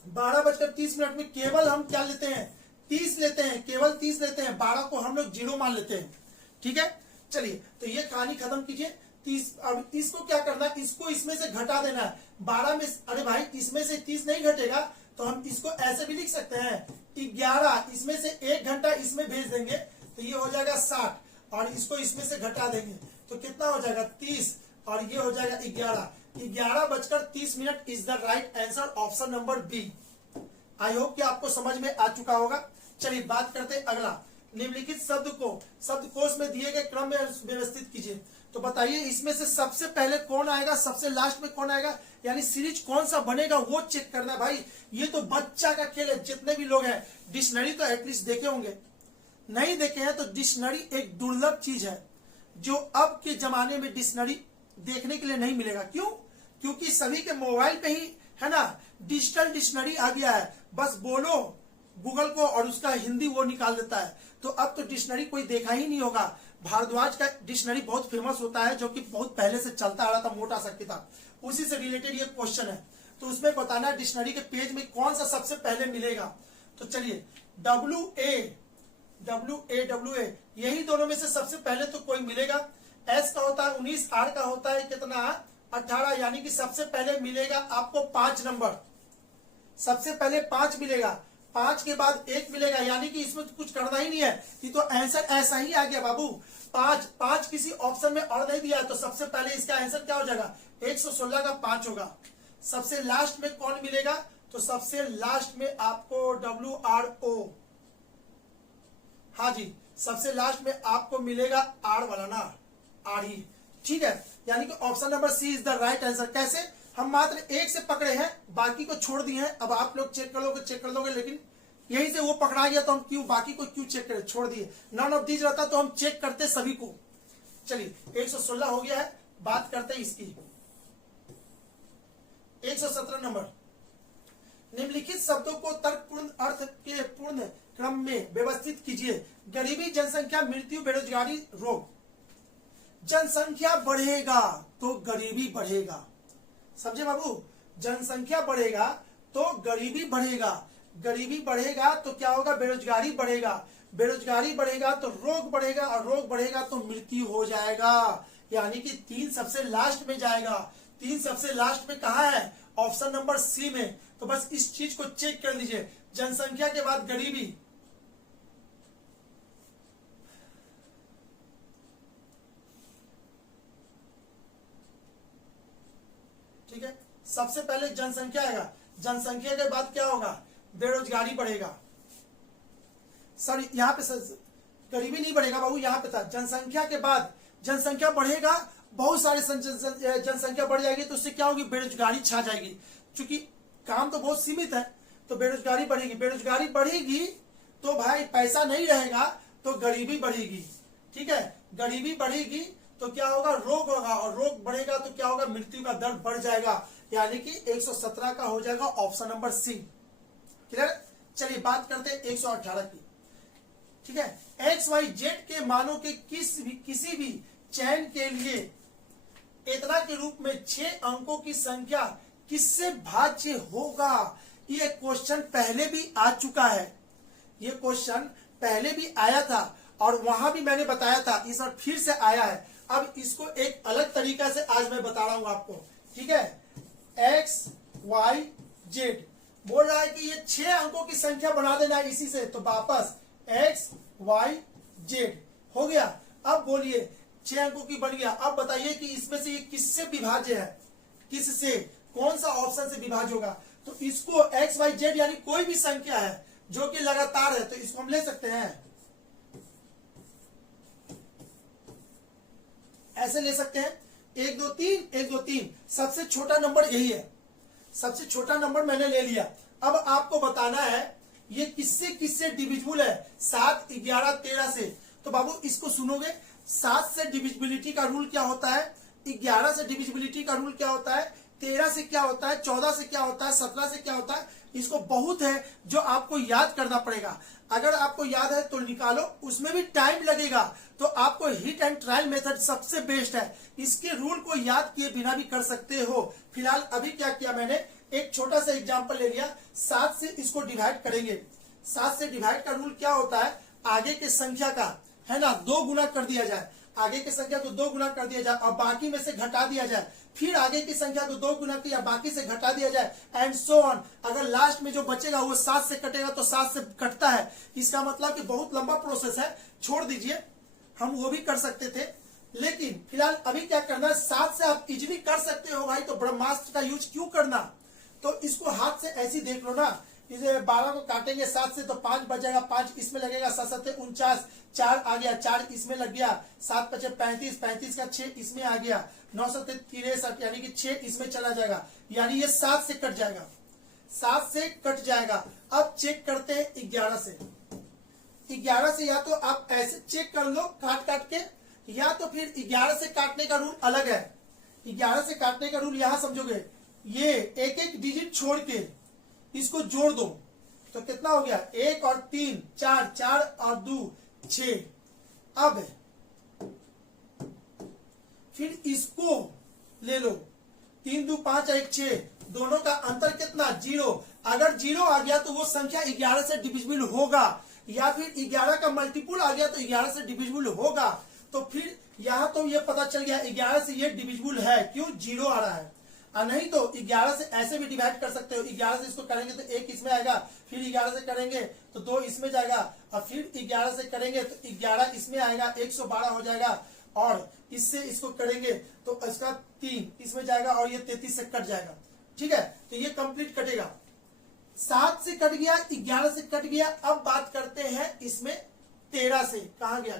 12:30 में केवल हम क्या लेते हैं? 30 लेते हैं, केवल 30 लेते हैं। 12 को हम लोग 0 मान लेते हैं। ठीक है, चलिए तो ये कहानी खत्म कीजिए। 30, अब इसको क्या करना है? इसको इसमें से घटा देना है। 12 में, अरे भाई इसमें से 30 नहीं घटेगा तो हम इसको ऐसे भी लिख सकते हैं 11, इसमें से 1 घंटा इसमें भेज देंगे तो ये हो जाएगा 60, और इसको इसमें से घटा देंगे तो कितना हो जाएगा? 30, और ये हो जाएगा 11। 11:30 is the right answer, option number B. I hope कि आपको समझ में आ चुका होगा। चलिए बात करते हैं अगला। निम्नलिखित शब्द को शब्दकोश में दिए गए क्रम में व्यवस्थित कीजिए। तो बताइए इसमें से सबसे पहले कौन आएगा, सबसे लास्ट में कौन आएगा, यानी सीरीज कौन सा बनेगा वो चेक करना भाई। ये तो बच्चा का खेल है। जितने भी लोग हैं डिक्शनरी तो एटलीस्ट देखे होंगे, नहीं देखे हैं तो डिक्शनरी एक दुर्लभ चीज है जो अब के जमाने में डिक्शनरी देखने के लिए नहीं मिलेगा। क्यों? क्योंकि सभी के मोबाइल पे ही है ना डिजिटल डिक्शनरी आ गया है। बस बोलो गूगल को और उसका हिंदी वो निकाल देता है। तो अब तो डिक्शनरी कोई देखा ही नहीं होगा। भारद्वाज का डिक्शनरी बहुत फेमस होता है, जो कि बहुत पहले से चलता आ रहा था, मोटा सा किताब, उसी से रिलेटेड ये क्वेश्चन है। तो उसमें बताना है डिक्शनरी के पेज में कौन सा सबसे पहले मिलेगा। तो चलिए WA यही दोनों में से सबसे पहले तो कोई मिलेगा। S का होता है 19, R का होता है कितना? 18, यानी कि सबसे पहले मिलेगा आपको 5 नंबर। सबसे पहले 5 मिलेगा, 5 के बाद 1 मिलेगा, यानी कि इसमें तो कुछ करना ही नहीं है। ये तो आंसर ऐसा ही आ गया बाबू। 5 किसी ऑप्शन में और नहीं दिया है, तो सबसे पहले इसका आंसर क्या हो जाएगा? 116 का 5 होगा। सबसे लास्ट में कौन मिलेगा? तो सबसे लास्ट में आपको WRO, हाँ जी, सबसे लास्ट में आपको मिलेगा R वाला ना, R ही। ठीक है, यानी कि option number C is the right answer. कैसे? हम मात्र 1 से पकड़े हैं, बाकी को छोड़ दिए हैं। अब आप लोग चेक कर लोगे, लेकिन यहीं से वो पकड़ा गया तो हम क्यों बाकी को क्यों चेक करें? छोड़ दिए। नॉन ऑफ दीज रहता तो हम चेक करते सभी को। चलिए 116 हो गया है। बात करते हैं इसकी 117 नंबर। निम्नलिखित शब्दों को तर्कपूर्ण अर्थ के पूर्ण क्रम में व्यवस्थित कीजिए। गरीबी, जनसंख्या, मृत्यु, बेरोजगारी, रोग। जनसंख्या बढ़ेगा तो गरीबी बढ़ेगा, समझे बाबू? जनसंख्या बढ़ेगा तो गरीबी बढ़ेगा, गरीबी बढ़ेगा तो क्या होगा? बेरोजगारी बढ़ेगा, बेरोजगारी बढ़ेगा तो रोग बढ़ेगा, और रोग बढ़ेगा तो मृत्यु हो जाएगा। यानी कि 3 सबसे लास्ट में जाएगा। 3 सबसे लास्ट में कहा है? ऑप्शन नंबर सी में। तो बस इस चीज को चेक कर लीजिए। जनसंख्या के बाद गरीबी, ठीक है, सबसे पहले जनसंख्या आएगा। जनसंख्या के बाद क्या होगा? बेरोजगारी बढ़ेगा। सर यहाँ पे गरीबी नहीं बढ़ेगा बाबू, यहाँ पे था जनसंख्या के बाद। जनसंख्या बढ़ेगा, बहुत सारे जनसंख्या बढ़ जाएगी तो उससे क्या होगी? बेरोजगारी छा जाएगी। क्योंकि काम तो बहुत सीमित है तो बेरोजगारी बढ़ेगी। बेरोजगारी बढ़ेगी तो भाई पैसा नहीं रहेगा तो गरीबी बढ़ेगी। ठीक है, गरीबी बढ़ेगी तो क्या होगा? रोग होगा, और रोग बढ़ेगा तो क्या होगा? मृत्यु का दर बढ़ जाएगा। यानी कि 117 का हो जाएगा ऑप्शन नंबर सी। क्लियर? चलिए बात करते हैं 118 की। ठीक है, XYZ के मानों के किसी भी चयन के लिए इतना के रूप में 6 अंकों की संख्या किससे भाज्य होगा। ये क्वेश्चन पहले भी आ चुका है, ये क्वेश्चन पहले भी आया था और वहां भी मैंने बताया था, इस बार फिर से आया है। अब इसको एक अलग तरीका से आज मैं बता रहा हूं आपको, ठीक है। एक्स वाई जेड बोल रहा है कि ये 6 अंकों की संख्या बना देना है इसी से, तो वापस एक्स वाई जेड हो गया। अब बोलिए 6 अंकों की बन गया। अब बताइए कि इसमें से ये किससे विभाज्य है, किससे, कौन सा ऑप्शन से विभाज्य होगा। तो इसको एक्स वाई जेड यानी कोई भी संख्या है जो कि लगातार है, तो इसको हम ले सकते हैं, ऐसे ले सकते हैं 1 2 3 1 2 3। सबसे छोटा नंबर यही है, सबसे छोटा नंबर मैंने ले लिया। अब आपको बताना है ये किससे किससे डिविजिबल है, 7 11 13 से। तो बाबू इसको सुनोगे, 7 से डिविजिबिलिटी का रूल क्या होता है, 11 से डिविजिबिलिटी का रूल क्या होता है, 13 से क्या होता है, 14 से क्या होता है, 17 से क्या होता है। इसको बहुत है जो आपको याद करना पड़ेगा। अगर आपको याद है तो निकालो, उसमें भी टाइम लगेगा। तो आपको हिट एंड ट्रायल मेथड सबसे बेस्ट है, इसके रूल को याद किए बिना भी कर सकते हो। फिलहाल अभी क्या किया मैंने, एक छोटा सा एग्जांपल ले लिया, 7 से इसको डिवाइड करेंगे। 7 से डिवाइड का रूल क्या होता है, आगे के संख्या का है ना 2 गुना कर दिया जाए, आगे की संख्या को 2 गुना कर दिया जाए और बाकी में से घटा दिया जाए, फिर आगे की संख्या को 2 गुना किया बाकी से घटा दिया जाए, एंड सो ऑन। अगर लास्ट में जो बचेगा वो 7 से कटेगा तो 7 से कटता है। इसका मतलब कि बहुत लंबा प्रोसेस है, छोड़ दीजिए, हम वो भी कर सकते थे। लेकिन फिलहाल अभी क्या करना है, 7 से आप इजिली कर सकते हो भाई, तो ब्रह्मास्त्र का यूज क्यों करना। तो इसको हाथ से ऐसी देख लो ना, इसे 12 को काटेंगे 7 से तो 5 बचेगा, 5 इसमें लगेगा, 7 7 49, 4 आ गया, 4 इसमें लग गया, 7 5 35, 35 का 6 इसमें आ गया, 9 7 63 यानी कि 6 इसमें चला जाएगा, यानी ये 7 से कट जाएगा, 7 से कट जाएगा। अब चेक करते हैं 11 से। 11 से या तो आप ऐसे चेक कर लो काट काट के, या तो फिर 11 से काटने का रूल अलग है। 11 से काटने का रूल यहां समझोगे, ये एक एक डिजिट छोड़ के इसको जोड़ दो तो कितना हो गया, 1 और 3 4, 4 और 2 6। अब फिर इसको ले लो, 3 2 5 1 6, दोनों का अंतर कितना, 0। अगर 0 आ गया तो वो संख्या 11 से डिविजिबल होगा, या फिर 11 का मल्टीपुल आ गया तो 11 से डिविजिबल होगा। तो फिर यहां तो ये पता चल गया 11 से ये डिविजिबल है, क्यों, 0 आ रहा है। नहीं तो 11 से ऐसे भी डिवाइड कर सकते हो, 11 से इसको करेंगे तो 1 इसमें आएगा, फिर 11 से करेंगे तो 2 इसमें जाएगा, और फिर 11 से करेंगे तो 11 इसमें आएगा, 112 हो जाएगा, और इससे इसको करेंगे तो इसका 3 इसमें जाएगा और ये 33 से कट जाएगा। ठीक है, तो ये कंप्लीट कटेगा। 7 से कट गया, 11 से कट गया। अब बात करते हैं इसमें 13 से, कहा गया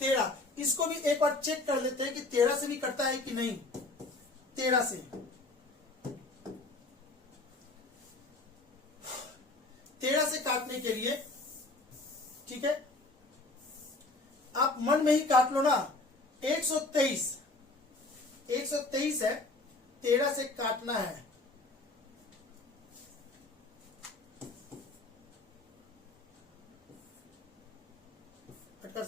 13। इसको भी एक बार चेक कर लेते हैं कि 13 से भी कटता है कि नहीं। 13 से 13 से काटने के लिए, ठीक है, आप मन में ही काट लो ना, 123 है, 13 से काटना है। अटकर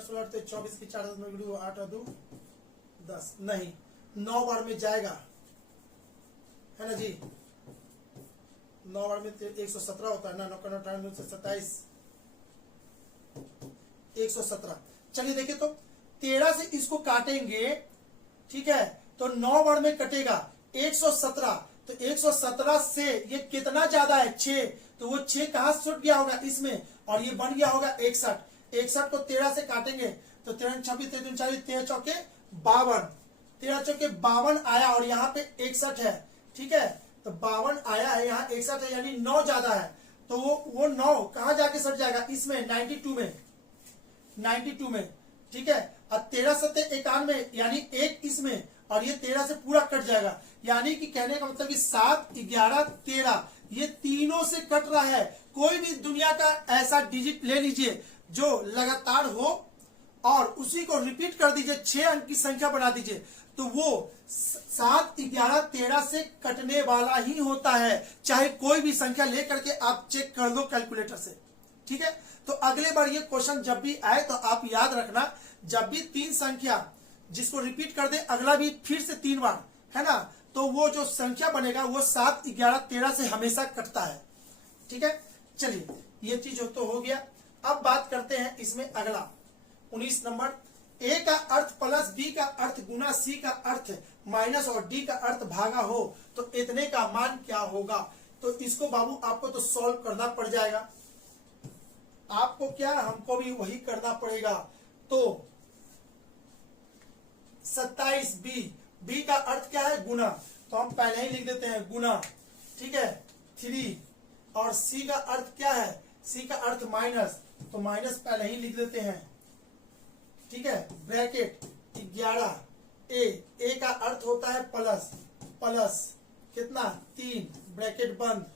16 24 की 4 8 और 2 10 नहीं, 9 बार में जाएगा, है ना जी। 9 बार में 117 होता है ना, 9 का 9 से 27 117। चलिए देखिए, तो 13 से इसको काटेंगे, ठीक है, तो 9 बार में कटेगा 117, तो 117 से ये कितना ज्यादा है, 6, तो वो 6 कहां छूट गया होगा इसमें, और ये बन गया होगा 61। 61 को 13 से काटेंगे तो 13 26 13 40 13 चौके 52, 13 चौके 52 आया, और यहाँ पे 61 है, ठीक है, तो 52 आया है, यहाँ 61 है, यानी 9 ज्यादा है, तो वो 9 कहां जाके सट जाएगा, इसमें 92 में, ठीक है। अब 13 7 91 यानी 1 इसमें, और ये 13 से पूरा कट जाएगा, यानी कि कहने का मतलब कि 7 11 13 ये तीनों से कट रहा है। कोई भी दुनिया का ऐसा डिजिट ले लीजिए जो लगातार हो और उसी को रिपीट कर दीजिए, 6 अंक की संख्या बना दीजिए, तो वो 7 11 13 से कटने वाला ही होता है, चाहे कोई भी संख्या लेकर के आप चेक कर लो कैलकुलेटर से। ठीक है, तो अगले बार ये क्वेश्चन जब भी आए तो आप याद रखना, जब भी 3 संख्या जिसको रिपीट कर दे, अगला भी फिर से 3 बार, है ना, तो वो जो संख्या बनेगा वो 7, 11, 13 से हमेशा कटता है। ठीक है, चलिए ये चीज तो हो गया। अब बात करते हैं इसमें अगला 19 नंबर, ए का अर्थ प्लस बी का अर्थ गुना सी का अर्थ माइनस और डी का अर्थ भागा हो तो इतने का मान क्या होगा। तो इसको बाबू आपको तो सॉल्व करना पड़ जाएगा, आपको क्या हमको भी वही करना पड़ेगा। तो 27 बी का अर्थ क्या है गुना, तो हम पहले ही लिख देते हैं गुना। ठीक है, 3 और सी का अर्थ क्या है, सी का अर्थ माइनस, तो माइनस पहले ही लिख देते हैं। ठीक है, ब्रैकेट 11, ए का अर्थ होता है प्लस, प्लस कितना 3 ब्रैकेट बंद,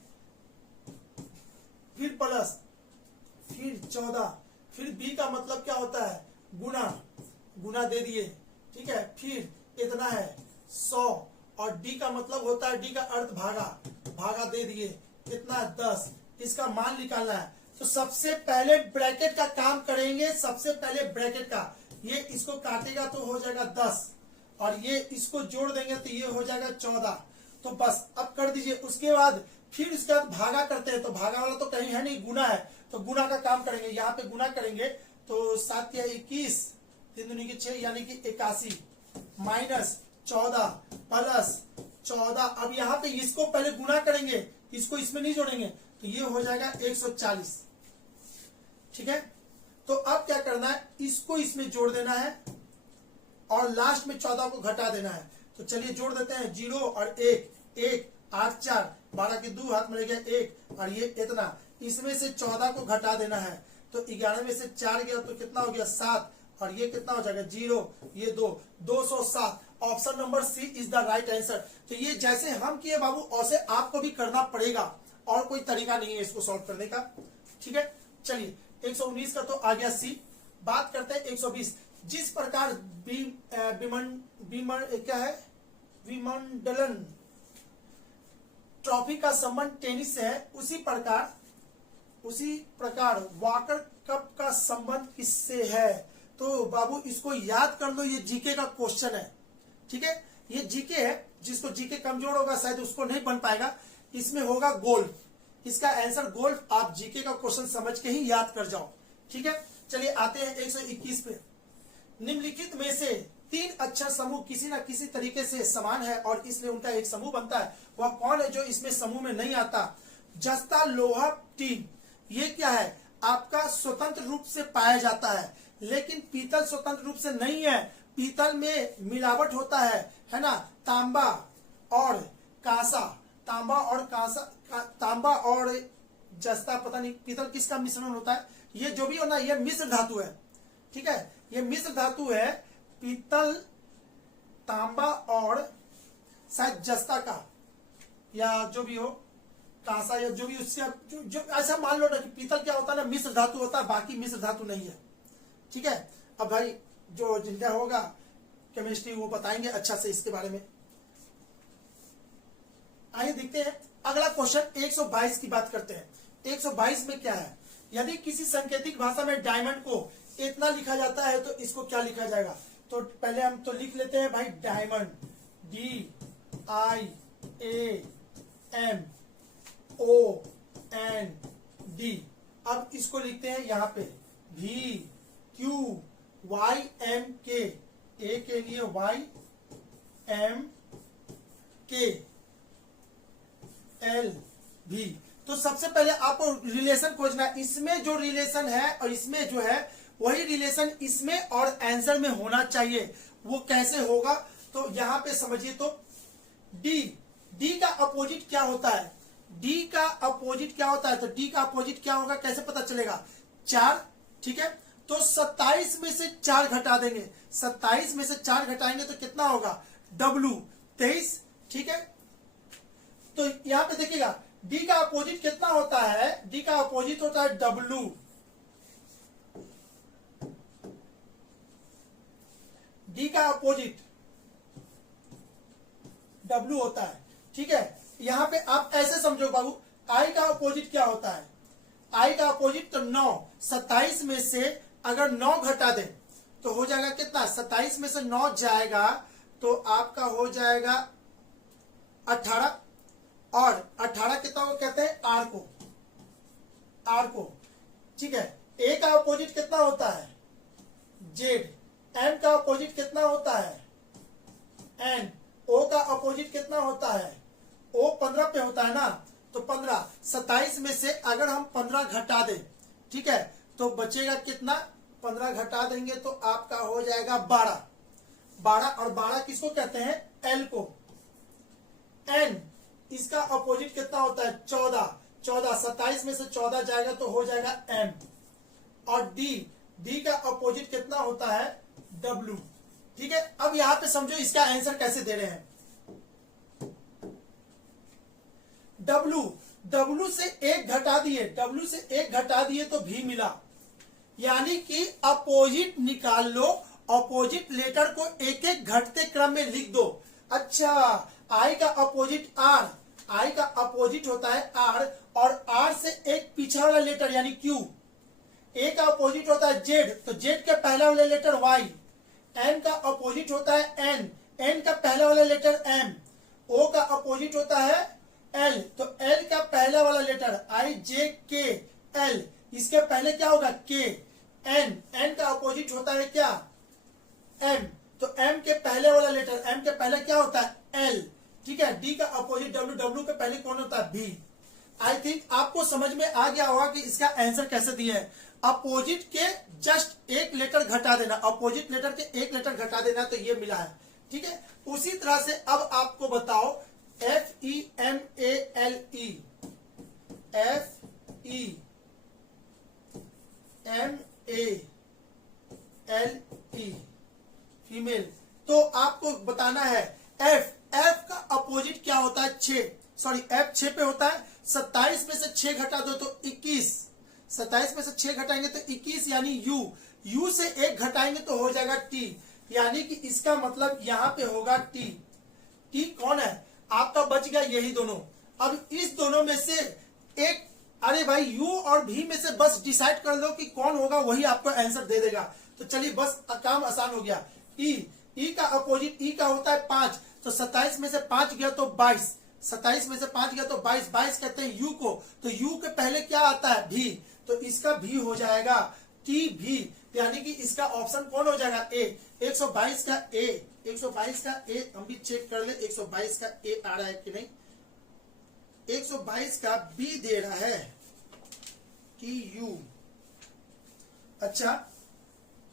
फिर प्लस, फिर 14, फिर बी का मतलब क्या होता है गुना, गुना दे दिए। ठीक है, फिर इतना है 100 और डी का मतलब होता है, डी का अर्थ भागा, भागा दे दिए कितना 10, इसका मान निकालना है। तो सबसे पहले ब्रैकेट का काम करेंगे, सबसे पहले ब्रैकेट का, ये इसको काटेगा तो हो जाएगा 10 और ये इसको जोड़ देंगे तो ये हो जाएगा 14। तो बस अब कर दीजिए। उसके बाद फिर इसके बाद भागा करते हैं, तो भागा वाला तो कहीं है नहीं, गुना है, तो गुना का काम करेंगे। यहाँ पे गुना करेंगे तो 7 या 21, 3 दूनी की 6 यानी कि 81 माइनस 14 प्लस 14। अब यहाँ पे इसको पहले गुना करेंगे, इसको इसमें नहीं जोड़ेंगे, तो ये हो जाएगा 140। ठीक है, तो अब क्या करना है, इसको इसमें जोड़ देना है और लास्ट में 14 को घटा देना है। तो चलिए जोड़ देते हैं, 0 और 1, 1 8 4 12 के 2 हाथ में रह गया 1 और ये इतना, इसमें से 14 को घटा देना है। तो 11 में से 4 गया तो कितना हो गया 7 और ये कितना हो जाएगा 0, ये 2, 207। Option number C is the right answer. तो ये जैसे हम किए बाबू वैसे आपको भी करना पड़ेगा, और कोई तरीका नहीं है इसको सॉल्व करने का। ठीक है, चलिए 119 का तो आ गया सी। बात करते हैं 120। जिस प्रकार क्या है विमंडलन ट्रॉफी का संबंध टेनिस से है, उसी प्रकार वॉकर कप का संबंध किससे है। तो बाबू इसको याद कर लो, ये जीके का क्वेश्चन है। ठीक है, ये जीके है, जिसको जीके कमजोर होगा शायद उसको नहीं बन पाएगा। इसमें होगा गोल्फ, इसका आंसर गोल्फ। आप जीके का क्वेश्चन समझ के ही याद कर जाओ। ठीक है, चलिए आते हैं 121 पे। निम्नलिखित में से 3 अक्षर समूह किसी न किसी तरीके से समान है और इसलिए उनका एक समूह बनता है। वह कौन है जो इसमें समूह में नहीं आता। जस्ता, लोहा, टीन, ये क्या है आपका स्वतंत्र रूप से पाया जाता है, लेकिन पीतल स्वतंत्र रूप से नहीं है। पीतल में मिलावट होता है ना। तांबा और कांसा, तांबा और जस्ता, पता नहीं पीतल किसका मिश्रण होता है। ये जो भी हो ना, ये मिश्र धातु है। ठीक है, ये मिश्र धातु है, पीतल, तांबा और शायद जस्ता का, या जो भी हो कांसा, या जो भी उससे जो ऐसा मान लो ना कि पीतल क्या होता है ना, मिश्र धातु होता है, बाकी मिश्र धातु नहीं है। ठीक है, अब भाई जो जिनका होगा केमिस्ट्री वो बताएंगे अच्छा से इसके बारे में। आइए देखते हैं अगला क्वेश्चन 122 की बात करते हैं। 122 में क्या है, यदि किसी सांकेतिक भाषा में डायमंड को इतना लिखा जाता है तो इसको क्या लिखा जाएगा। तो पहले हम तो लिख लेते हैं भाई डायमंड, DIAMOND। अब इसको लिखते हैं यहाँ पे VQYMK, ए के लिए YMKLV। तो सबसे पहले आपको रिलेशन खोजना है, इसमें जो रिलेशन है और इसमें जो है वही रिलेशन इसमें और आंसर में होना चाहिए। वो कैसे होगा, तो यहाँ पे समझिए। तो डी का अपोजिट क्या होता है, डी का अपोजिट क्या होता है, तो डी का अपोजिट क्या होगा कैसे पता चलेगा, 4। ठीक है, तो 27 में से 4 घटा देंगे, 27 में से 4 घटाएंगे तो कितना होगा W, 23। ठीक है, तो यहां पे देखिएगा डी का अपोजिट कितना होता है, डी का अपोजिट होता है W, डी का अपोजिट W होता है। ठीक है, यहां पे आप ऐसे समझो बाबू, I का अपोजिट क्या होता है, I का अपोजिट तो 9। 27 में से अगर 9 घटा दें तो हो जाएगा कितना, 27 में से 9 जाएगा तो आपका हो जाएगा 18 और 18 कितना को कहते हैं आर को, ठीक है। ए का अपोजिट कितना होता है जेड, एम का अपोजिट कितना होता है एन, ओ का अपोजिट कितना होता है ओ 15 पे होता है ना, तो 15, 27 में से अगर हम 15 घटा दें, ठीक है, तो बचेगा कितना, 15 घटा देंगे तो आपका हो जाएगा 12 और 12 किसको कहते हैं एल को। एन इसका अपोजिट कितना होता है 14, 27 में से 14 जाएगा तो हो जाएगा एम। और डी का अपोजिट कितना होता है डब्ल्यू, ठीक है। अब यहां पे समझो इसका आंसर कैसे दे रहे हैं। डब्ल्यू से एक घटा दिए तो भी मिला, यानी कि अपोजिट निकाल लो, अपोजिट लेटर को एक एक घटते क्रम में लिख दो। अच्छा, आई का अपोजिट आर, आई का अपोजिट होता है आर, और आर से एक पीछे वाला लेटर यानी क्यू। ए का अपोजिट होता है जेड, तो जेड का पहला वाला लेटर वाई। एन का अपोजिट होता है एन, एन का पहला वाला लेटर एम। ओ का अपोजिट होता है एल, तो एल का पहला वाला लेटर आई जे के एल, इसके पहले क्या होगा के। एन, एन का अपोजिट होता है क्या एम, तो एम के पहले वाला लेटर, एम के पहले क्या होता है एल, ठीक है। डी का अपोजिट डब्ल्यू, डब्ल्यू के पहले कौन होता है बी। आई थिंक आपको समझ में आ गया होगा कि इसका आंसर कैसे दिया है। अपोजिट के जस्ट एक लेटर घटा देना, अपोजिट लेटर के एक लेटर घटा देना तो ये मिला है, ठीक है। उसी तरह से अब आपको बताओ FEMALE, FEMALE फीमेल, तो आपको बताना है एफ का अपोजिट क्या होता है 6, सॉरी एफ 6 पे होता है। 27 में से 6 घटा दो तो 21, 27 में से 6 घटाएंगे तो 21 यानी यू से एक घटाएंगे तो हो जाएगा टी, यानी कि इसका मतलब यहाँ पे होगा टी कौन है आपका बच गया यही दोनों। अब इस दोनों में से एक, अरे भाई यू और भी में से बस डिसाइड कर लो कि कौन होगा, वही आपको आंसर दे देगा। तो चलिए बस काम आसान हो गया। ई का अपोजिट ई का होता है 5, तो 27 में से 5 गया तो 22, 27 में से 5 गया तो 22 कहते हैं यू को, तो यू के पहले क्या आता है भी, तो इसका भी हो जाएगा टी भी, यानी कि इसका ऑप्शन कौन हो जाएगा ए। 122 का ए, 122 का ए हम भी चेक कर ले 122 का ए आ रहा है कि नहीं। 122 का बी दे रहा है कि यू। अच्छा,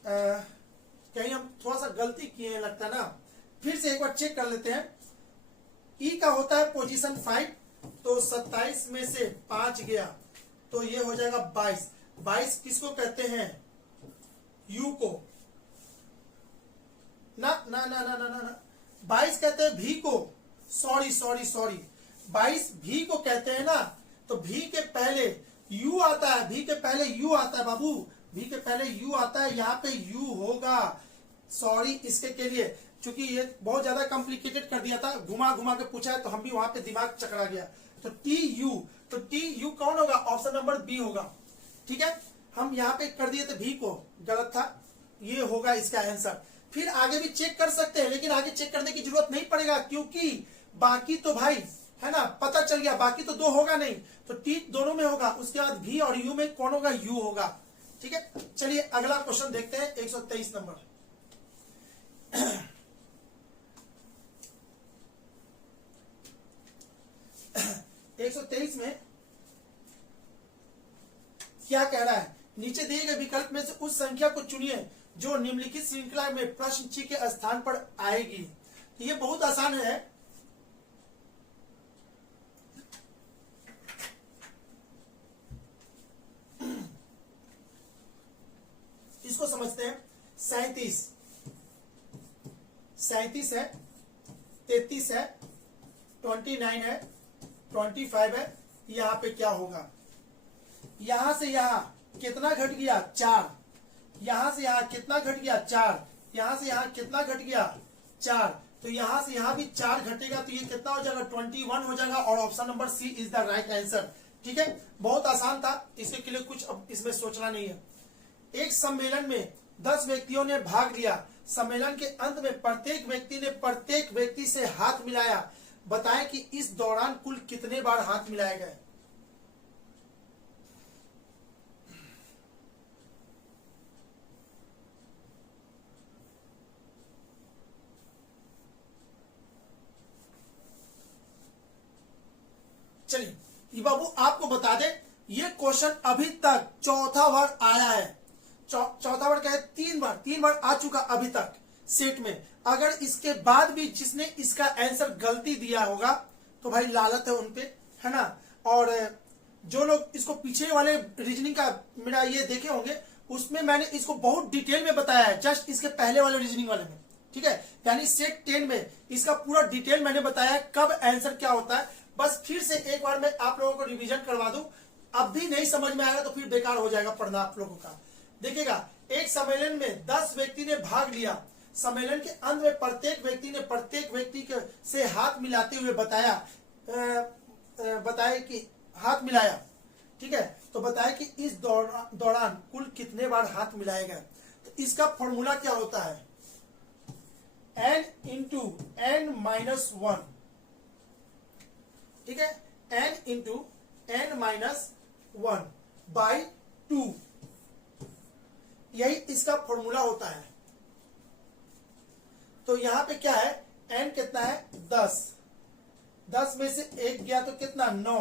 कहीं हम थोड़ा सा गलती किए हैं लगता है ना, फिर से एक बार चेक कर लेते हैं। ई का होता है पोजीशन 5, तो 27 में से 5 गया तो ये हो जाएगा 22। 22 किसको कहते हैं यू को, ना ना ना ना ना ना 22 कहते हैं भी को, सॉरी 22 भी को कहते हैं ना, तो भी के पहले यू आता है, भी के पहले यू आता है बाबू, भी के पहले यू आता है, यहाँ पे यू होगा। सॉरी इसके के लिए, क्योंकि ये बहुत ज्यादा कॉम्प्लिकेटेड कर दिया था, घुमा घुमा के पूछा है तो हम भी वहां पे दिमाग चकरा गया। तो टी यू, तो टी यू कौन होगा, ऑप्शन नंबर बी होगा, ठीक है। हम यहाँ पे कर दिए थे भी को, गलत था, ये होगा इसका आंसर। फिर आगे भी चेक कर सकते हैं, लेकिन आगे चेक करने की जरूरत नहीं पड़ेगा, क्योंकि बाकी तो भाई है ना पता चल गया, बाकी तो 2 होगा नहीं, तो टी दोनों में होगा, उसके बाद भी और यू में कौन होगा, यू होगा, ठीक है। चलिए अगला क्वेश्चन देखते हैं 123 नंबर। 123 में क्या कह रहा है, नीचे दिए गए विकल्प में से उस संख्या को चुनिए जो निम्नलिखित श्रृंखला में प्रश्न ची के स्थान पर आएगी। ये बहुत आसान है, इसको समझते हैं। 37 है, 33 है, 29 है, 25 है, यहाँ पे क्या होगा, यहां से यहां कितना घट गया 4, यहां से यहां कितना घट गया 4, यहां से यहां कितना घट गया 4, तो यहां से यहां भी 4 घटेगा तो ये कितना हो जाएगा 21 हो जाएगा, और option number C is the right answer, ठीक है। बहुत आसान था, इसके लिए कुछ अब इसमें सोचना नहीं है। एक सम्मेलन में 10 व्यक्तियों ने भाग लिया। सम्मेलन के अंत में प्रत्येक व्यक्ति ने प्रत्येक व्यक्ति से हाथ मिलाया। बताएं कि इस दौरान कुल कितने बार हाथ मिलाए गए। चलिए ये बाबू आपको बता दे, ये क्वेश्चन अभी तक चौथा बार आया है। चौथा बार क्या है, 3 बार आ चुका अभी तक सेट में। अगर इसके बाद भी जिसने इसका आंसर गलती दिया होगा तो भाई लालत है उनपे, है ना। और जो लोग इसको पीछे वाले रीजनिंग का मेरा ये देखे होंगे, उसमें मैंने इसको बहुत डिटेल में बताया है, जस्ट इसके पहले वाले रीजनिंग वाले में, ठीक है। यानी सेट 10 में इसका पूरा डिटेल मैंने बताया है, कब आंसर क्या होता है। बस फिर से एक बार मैं आप लोगों को रिवीजन करवा दूं, अब भी नहीं समझ में आएगा तो फिर बेकार हो जाएगा पढ़ना आप लोगों का। देखिएगा, एक सम्मेलन में 10 व्यक्ति ने भाग लिया। सम्मेलन के अंत में प्रत्येक व्यक्ति ने प्रत्येक व्यक्ति से हाथ मिलाते हुए बताया कि हाथ मिलाया, ठीक है। तो बताया कि इस दौरान कुल कितने बार हाथ मिलाए गए। तो इसका फॉर्मूला क्या होता है, n इंटू n माइनस 1, ठीक है। n into n minus 1 by 2, यही इसका फॉर्मूला होता है। तो यहां पे क्या है, n कितना है 10 में से 1 गया तो कितना 9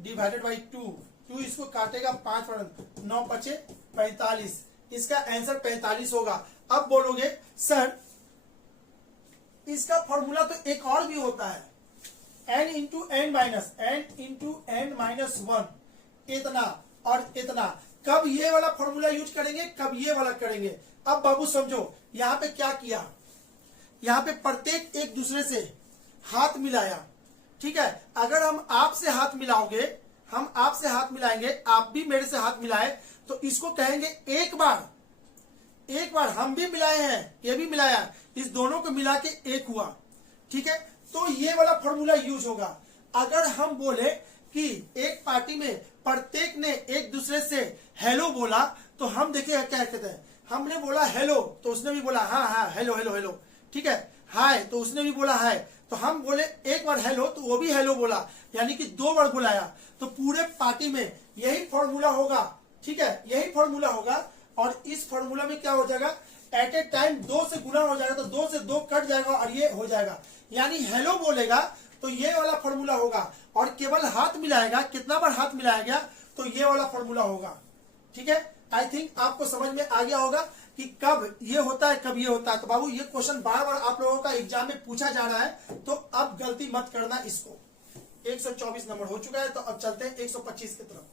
डिवाइडेड बाई 2 इसको काटेगा 5 पर 9 बचे 45, इसका आंसर 45 होगा। अब बोलोगे सर इसका फॉर्मूला तो एक और भी होता है, n इंटू n माइनस 1, इतना और इतना। कब ये वाला फॉर्मूला यूज करेंगे, कब ये वाला करेंगे। अब बाबू समझो, यहां पे क्या किया, यहां पे प्रत्येक एक दूसरे से हाथ मिलाया, ठीक है। अगर हम आपसे हाथ मिलाओगे, हम आपसे हाथ मिलाएंगे, आप भी मेरे से हाथ मिलाए, तो इसको कहेंगे एक बार हम भी मिलाए हैं, ये भी मिलाया, इस दोनों को मिला के एक हुआ, ठीक है। तो ये वाला फॉर्मूला यूज होगा। अगर हम बोले कि एक पार्टी में प्रत्येक ने एक दूसरे से हेलो बोला, तो हम देखिए क्या कहते हैं, हमने बोला हेलो तो उसने भी बोला हाँ हेलो, ठीक है। हाय तो उसने भी बोला हाय, तो हम बोले एक बार हेलो तो वो भी हेलो बोला, यानी कि 2 बार बुलाया। तो पूरे पार्टी में यही फॉर्मूला होगा, ठीक है, यही फॉर्मूला होगा। और इस फॉर्मूला में क्या हो जाएगा, एट ए टाइम 2 से गुना हो जाएगा, तो 2 से 2 कट जाएगा और ये हो जाएगा। यानी हेलो बोलेगा तो ये वाला फॉर्मूला होगा, और केवल हाथ मिलाएगा, कितना बार हाथ मिलाया गया, तो ये वाला फॉर्मूला होगा, ठीक है। आई थिंक आपको समझ में आ गया होगा कि कब ये होता है, कब ये होता है। तो बाबू ये क्वेश्चन बार बार आप लोगों का एग्जाम में पूछा जा रहा है, तो अब गलती मत करना इसको। 124 नंबर हो चुका है, तो अब चलते हैं 125 की तरफ।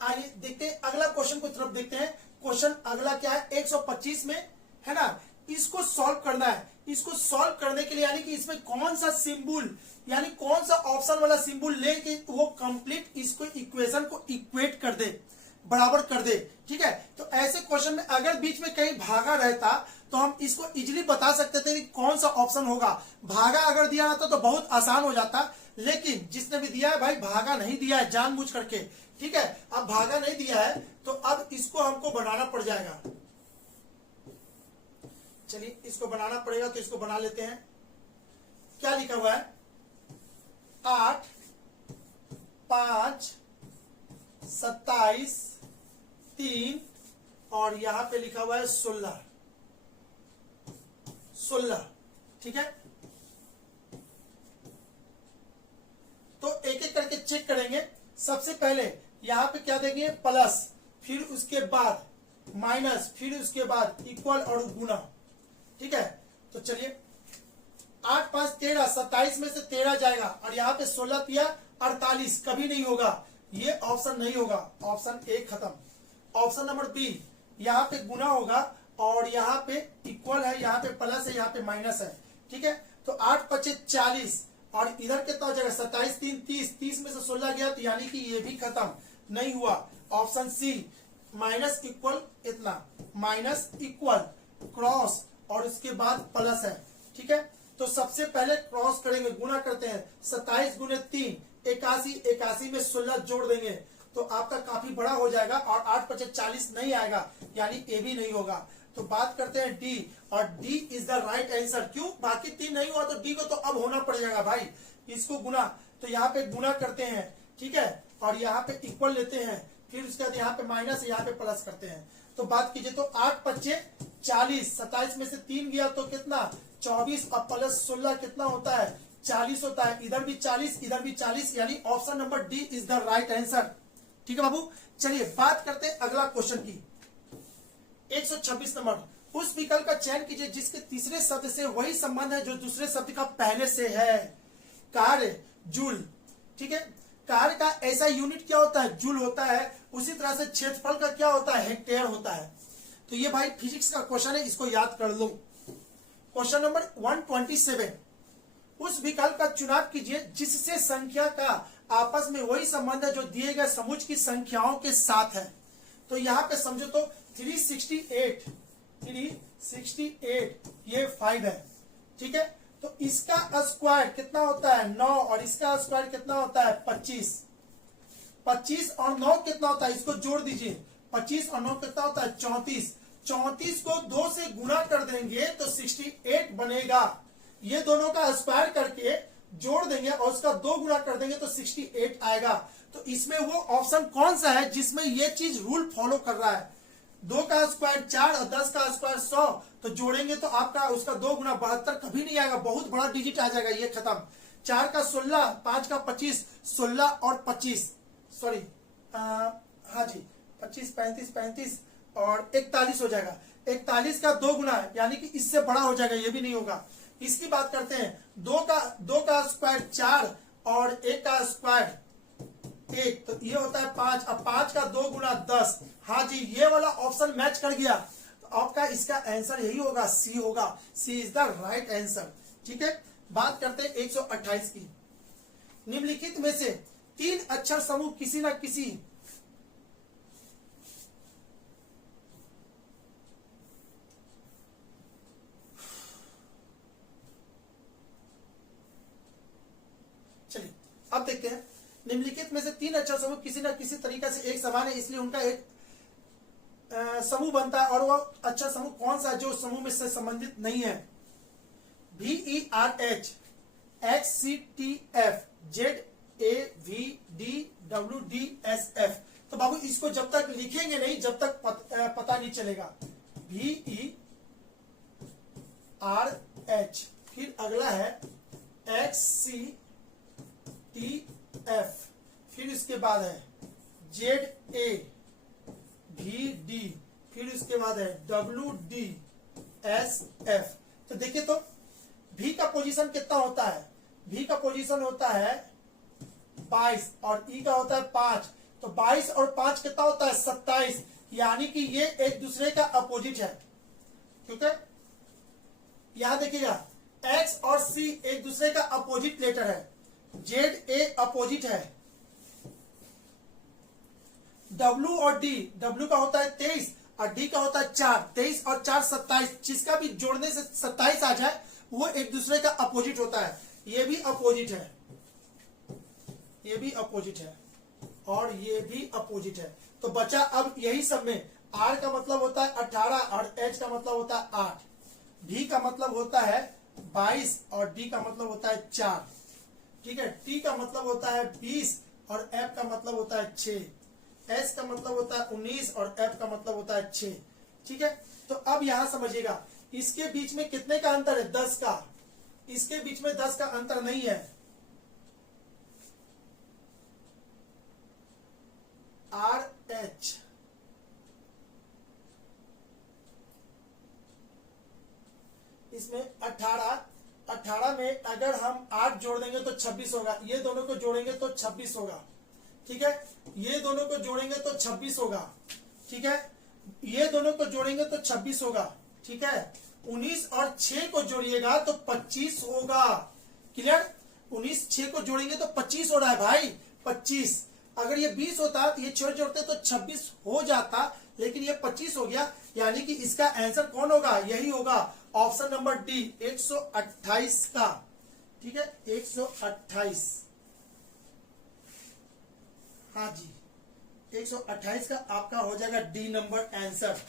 आइए देखते हैं अगला क्वेश्चन को तरफ देखते हैं। क्वेश्चन अगला क्या है, 125 में है ना, इसको सॉल्व करना है। इसको सॉल्व करने के लिए यानी कि इसमें कौन सा सिंबल, यानी कौन सा ऑप्शन वाला सिंबल लेके वो कंप्लीट इसको इक्वेशन को इक्वेट कर दे, बराबर कर दे, ठीक है। तो ऐसे क्वेश्चन में अगर बीच में कहीं भागा रहता तो हम इसको इजीली बता सकते थे कि कौन सा ऑप्शन होगा। भागा अगर दिया रहता तो बहुत आसान हो जाता, लेकिन जिसने भी दिया है भाई भागा नहीं दिया है जानबूझ करके, ठीक है। अब भागा नहीं दिया है तो अब इसको हमको बनाना पड़ जाएगा। चलिए इसको बनाना पड़ेगा, तो इसको बना लेते हैं। क्या लिखा हुआ है, 8, 5, 27, 3 और यहां पे लिखा हुआ है 16, ठीक है। तो एक एक करके चेक करेंगे। सबसे पहले यहां पे क्या देंगे, प्लस, फिर उसके बाद माइनस, फिर उसके बाद इक्वल और गुना, ठीक है। तो चलिए 8, 5, 13, 27 में से 13 जाएगा, और यहाँ पे 16 किया 48, कभी नहीं होगा, ये ऑप्शन नहीं होगा, ऑप्शन ए खत्म। ऑप्शन नंबर बी, यहाँ पे गुना होगा और यहाँ पे इक्वल है, यहाँ पे प्लस है, यहाँ पे माइनस है, ठीक है। तो 8, 5, 40 और इधर कितना हो जाएगा, 27, 3, 30 में से 16 गया, तो यानी कि ये भी खत्म नहीं हुआ। ऑप्शन सी, माइनस इक्वल इतना, माइनस इक्वल क्रॉस और उसके बाद प्लस है, ठीक है। तो सबसे पहले क्रॉस करेंगे, गुना करते हैं, 27 गुने 3 81, 81 में 16 जोड़ देंगे तो आपका काफी बड़ा हो जाएगा, और 8, 5, 40 नहीं आएगा, यानी ए भी नहीं होगा। तो बात करते हैं डी, और D is the right answer. क्यों? बाकी 3 नहीं हुआ तो डी को तो अब होना पड़ेगा भाई, इसको गुना, तो यहाँ पे गुना करते हैं, ठीक है, और यहाँ पे इक्वल लेते हैं, फिर उसके बाद यहाँ पे माइनस, यहाँ पे प्लस करते हैं। तो बात कीजिए तो 8 पच्चे 40, 27 में से 3 गया तो कितना 24, और प्लस 16 कितना होता है 40 होता है। इधर भी 40, इधर भी 40, यानी option number D is the right answer. ठीक है बाबू, चलिए बात करते हैं अगला क्वेश्चन की। 126 नंबर, उस विकल्प का चयन कीजिए जिसके तीसरे शब्द से वही संबंध है जो दूसरे शब्द का पहले से है। कार्य जूल, ठीक है, कार्य का ऐसा यूनिट क्या होता है? जूल होता है। उसी तरह से क्षेत्रफल का क्या होता है? हेक्टेयर होता है। तो ये भाई फिजिक्स का क्वेश्चन है, इसको याद कर लो। क्वेश्चन नंबर 127, उस विकल्प का चुनाव कीजिए जिससे संख्या का आपस में वही संबंध है जो दिए गए समुच्चय की संख्याओं के साथ है। तो यहाँ पे समझो तो 368 ये 5 है, ठीक है, तो इसका स्क्वायर कितना होता है 9, और इसका स्क्वायर कितना होता है 25। 25 और 9 कितना होता है? इसको जोड़ दीजिए, 25 और 9 कितना होता है 34। 34 को 2 से गुणा कर देंगे तो 68 बनेगा। ये दोनों का स्क्वायर करके जोड़ देंगे और उसका 2 गुणा कर देंगे तो 68 आएगा। तो इसमें वो ऑप्शन कौन सा है जिसमें ये चीज रूल फॉलो कर रहा है? 2 का स्क्वायर 4 और 10 का स्क्वायर 100, तो जोड़ेंगे तो आपका उसका 2 गुना 72 कभी नहीं आएगा, बहुत बड़ा डिजिट आ जाएगा, ये खत्म। 4 का 16, 5 का 25, 16 और 25, सॉरी हाँ जी 25, 35, 35 और 41 हो जाएगा। 41 का 2 गुना यानी कि इससे बड़ा हो जाएगा, ये भी नहीं होगा। इसकी बात करते हैं, 2 का स्क्वायर 4 और 1 का स्क्वायर 1, तो ये होता है 5। अब 5 का 2 गुना 10, हाँ जी ये वाला ऑप्शन मैच कर गया। तो आपका इसका आंसर यही होगा, सी होगा, सी इज द राइट आंसर। ठीक है, बात करते हैं 128 की। निम्नलिखित में से 3 अक्षर समूह किसी न किसी चलिए अब देखते हैं। निम्नलिखित में से 3 अक्षर समूह किसी न किसी तरीके से एक समान है, इसलिए उनका एक समूह बनता है। और वो अक्षर समूह कौन सा है जो समूह में से संबंधित नहीं है? VERH, XCTF, ZAVDWDSF। तो बाबू इसको जब तक लिखेंगे नहीं, जब तक पता नहीं चलेगा। VERH, फिर अगला है XCTF, फिर इसके बाद है ZAVD, फिर उसके बाद है WDSF। तो देखिए तो V का पोजीशन कितना होता है? V का पोजीशन होता है 22 और E का होता है 5। तो 22 और 5 कितना होता है 27, यानी कि ये एक दूसरे का अपोजिट है। क्योंकि यहां देखिएगा X और C एक दूसरे का अपोजिट लेटर है, ZA अपोजिट है। W और D, W का होता है 23 और D का होता है 4। 23 और 4 27, जिसका भी जोड़ने से 27 आ जाए वो एक दूसरे का अपोजिट होता है। ये भी अपोजिट है, ये भी अपोजिट है और ये भी अपोजिट है। तो बचा अब यही सब में R का मतलब होता है 18 और H का मतलब होता है 8, V का मतलब होता है 22 और D का मतलब होता है 4। ठीक है, T का मतलब होता है 20 और F का मतलब होता है 6, S का मतलब होता है 19 और F का मतलब होता है 6। ठीक है, तो अब यहां समझिएगा इसके बीच में कितने का अंतर है? 10 का। इसके बीच में 10 का अंतर नहीं है। RH, इसमें 18 में अगर हम 8 जोड़ देंगे तो 26 होगा। ये दोनों को जोड़ेंगे तो 26 होगा। ठीक है, ये दोनों को जोड़ेंगे तो 26 होगा। ठीक है, ये दोनों को जोड़ेंगे तो 26 होगा। ठीक है, 19 और 6 को जोड़िएगा तो 25 होगा। क्लियर? 19 6 को जोड़ेंगे तो 25 हो रहा है भाई, 25। अगर ये 20 होता तो ये छोड़ जोड़ते तो 26 हो जाता, लेकिन ये 25 हो गया, यानी कि इसका आंसर कौन होगा? यही होगा, ऑप्शन नंबर डी 128 का। ठीक है, 128, हाँ जी 128 का आपका हो जाएगा डी नंबर आंसर।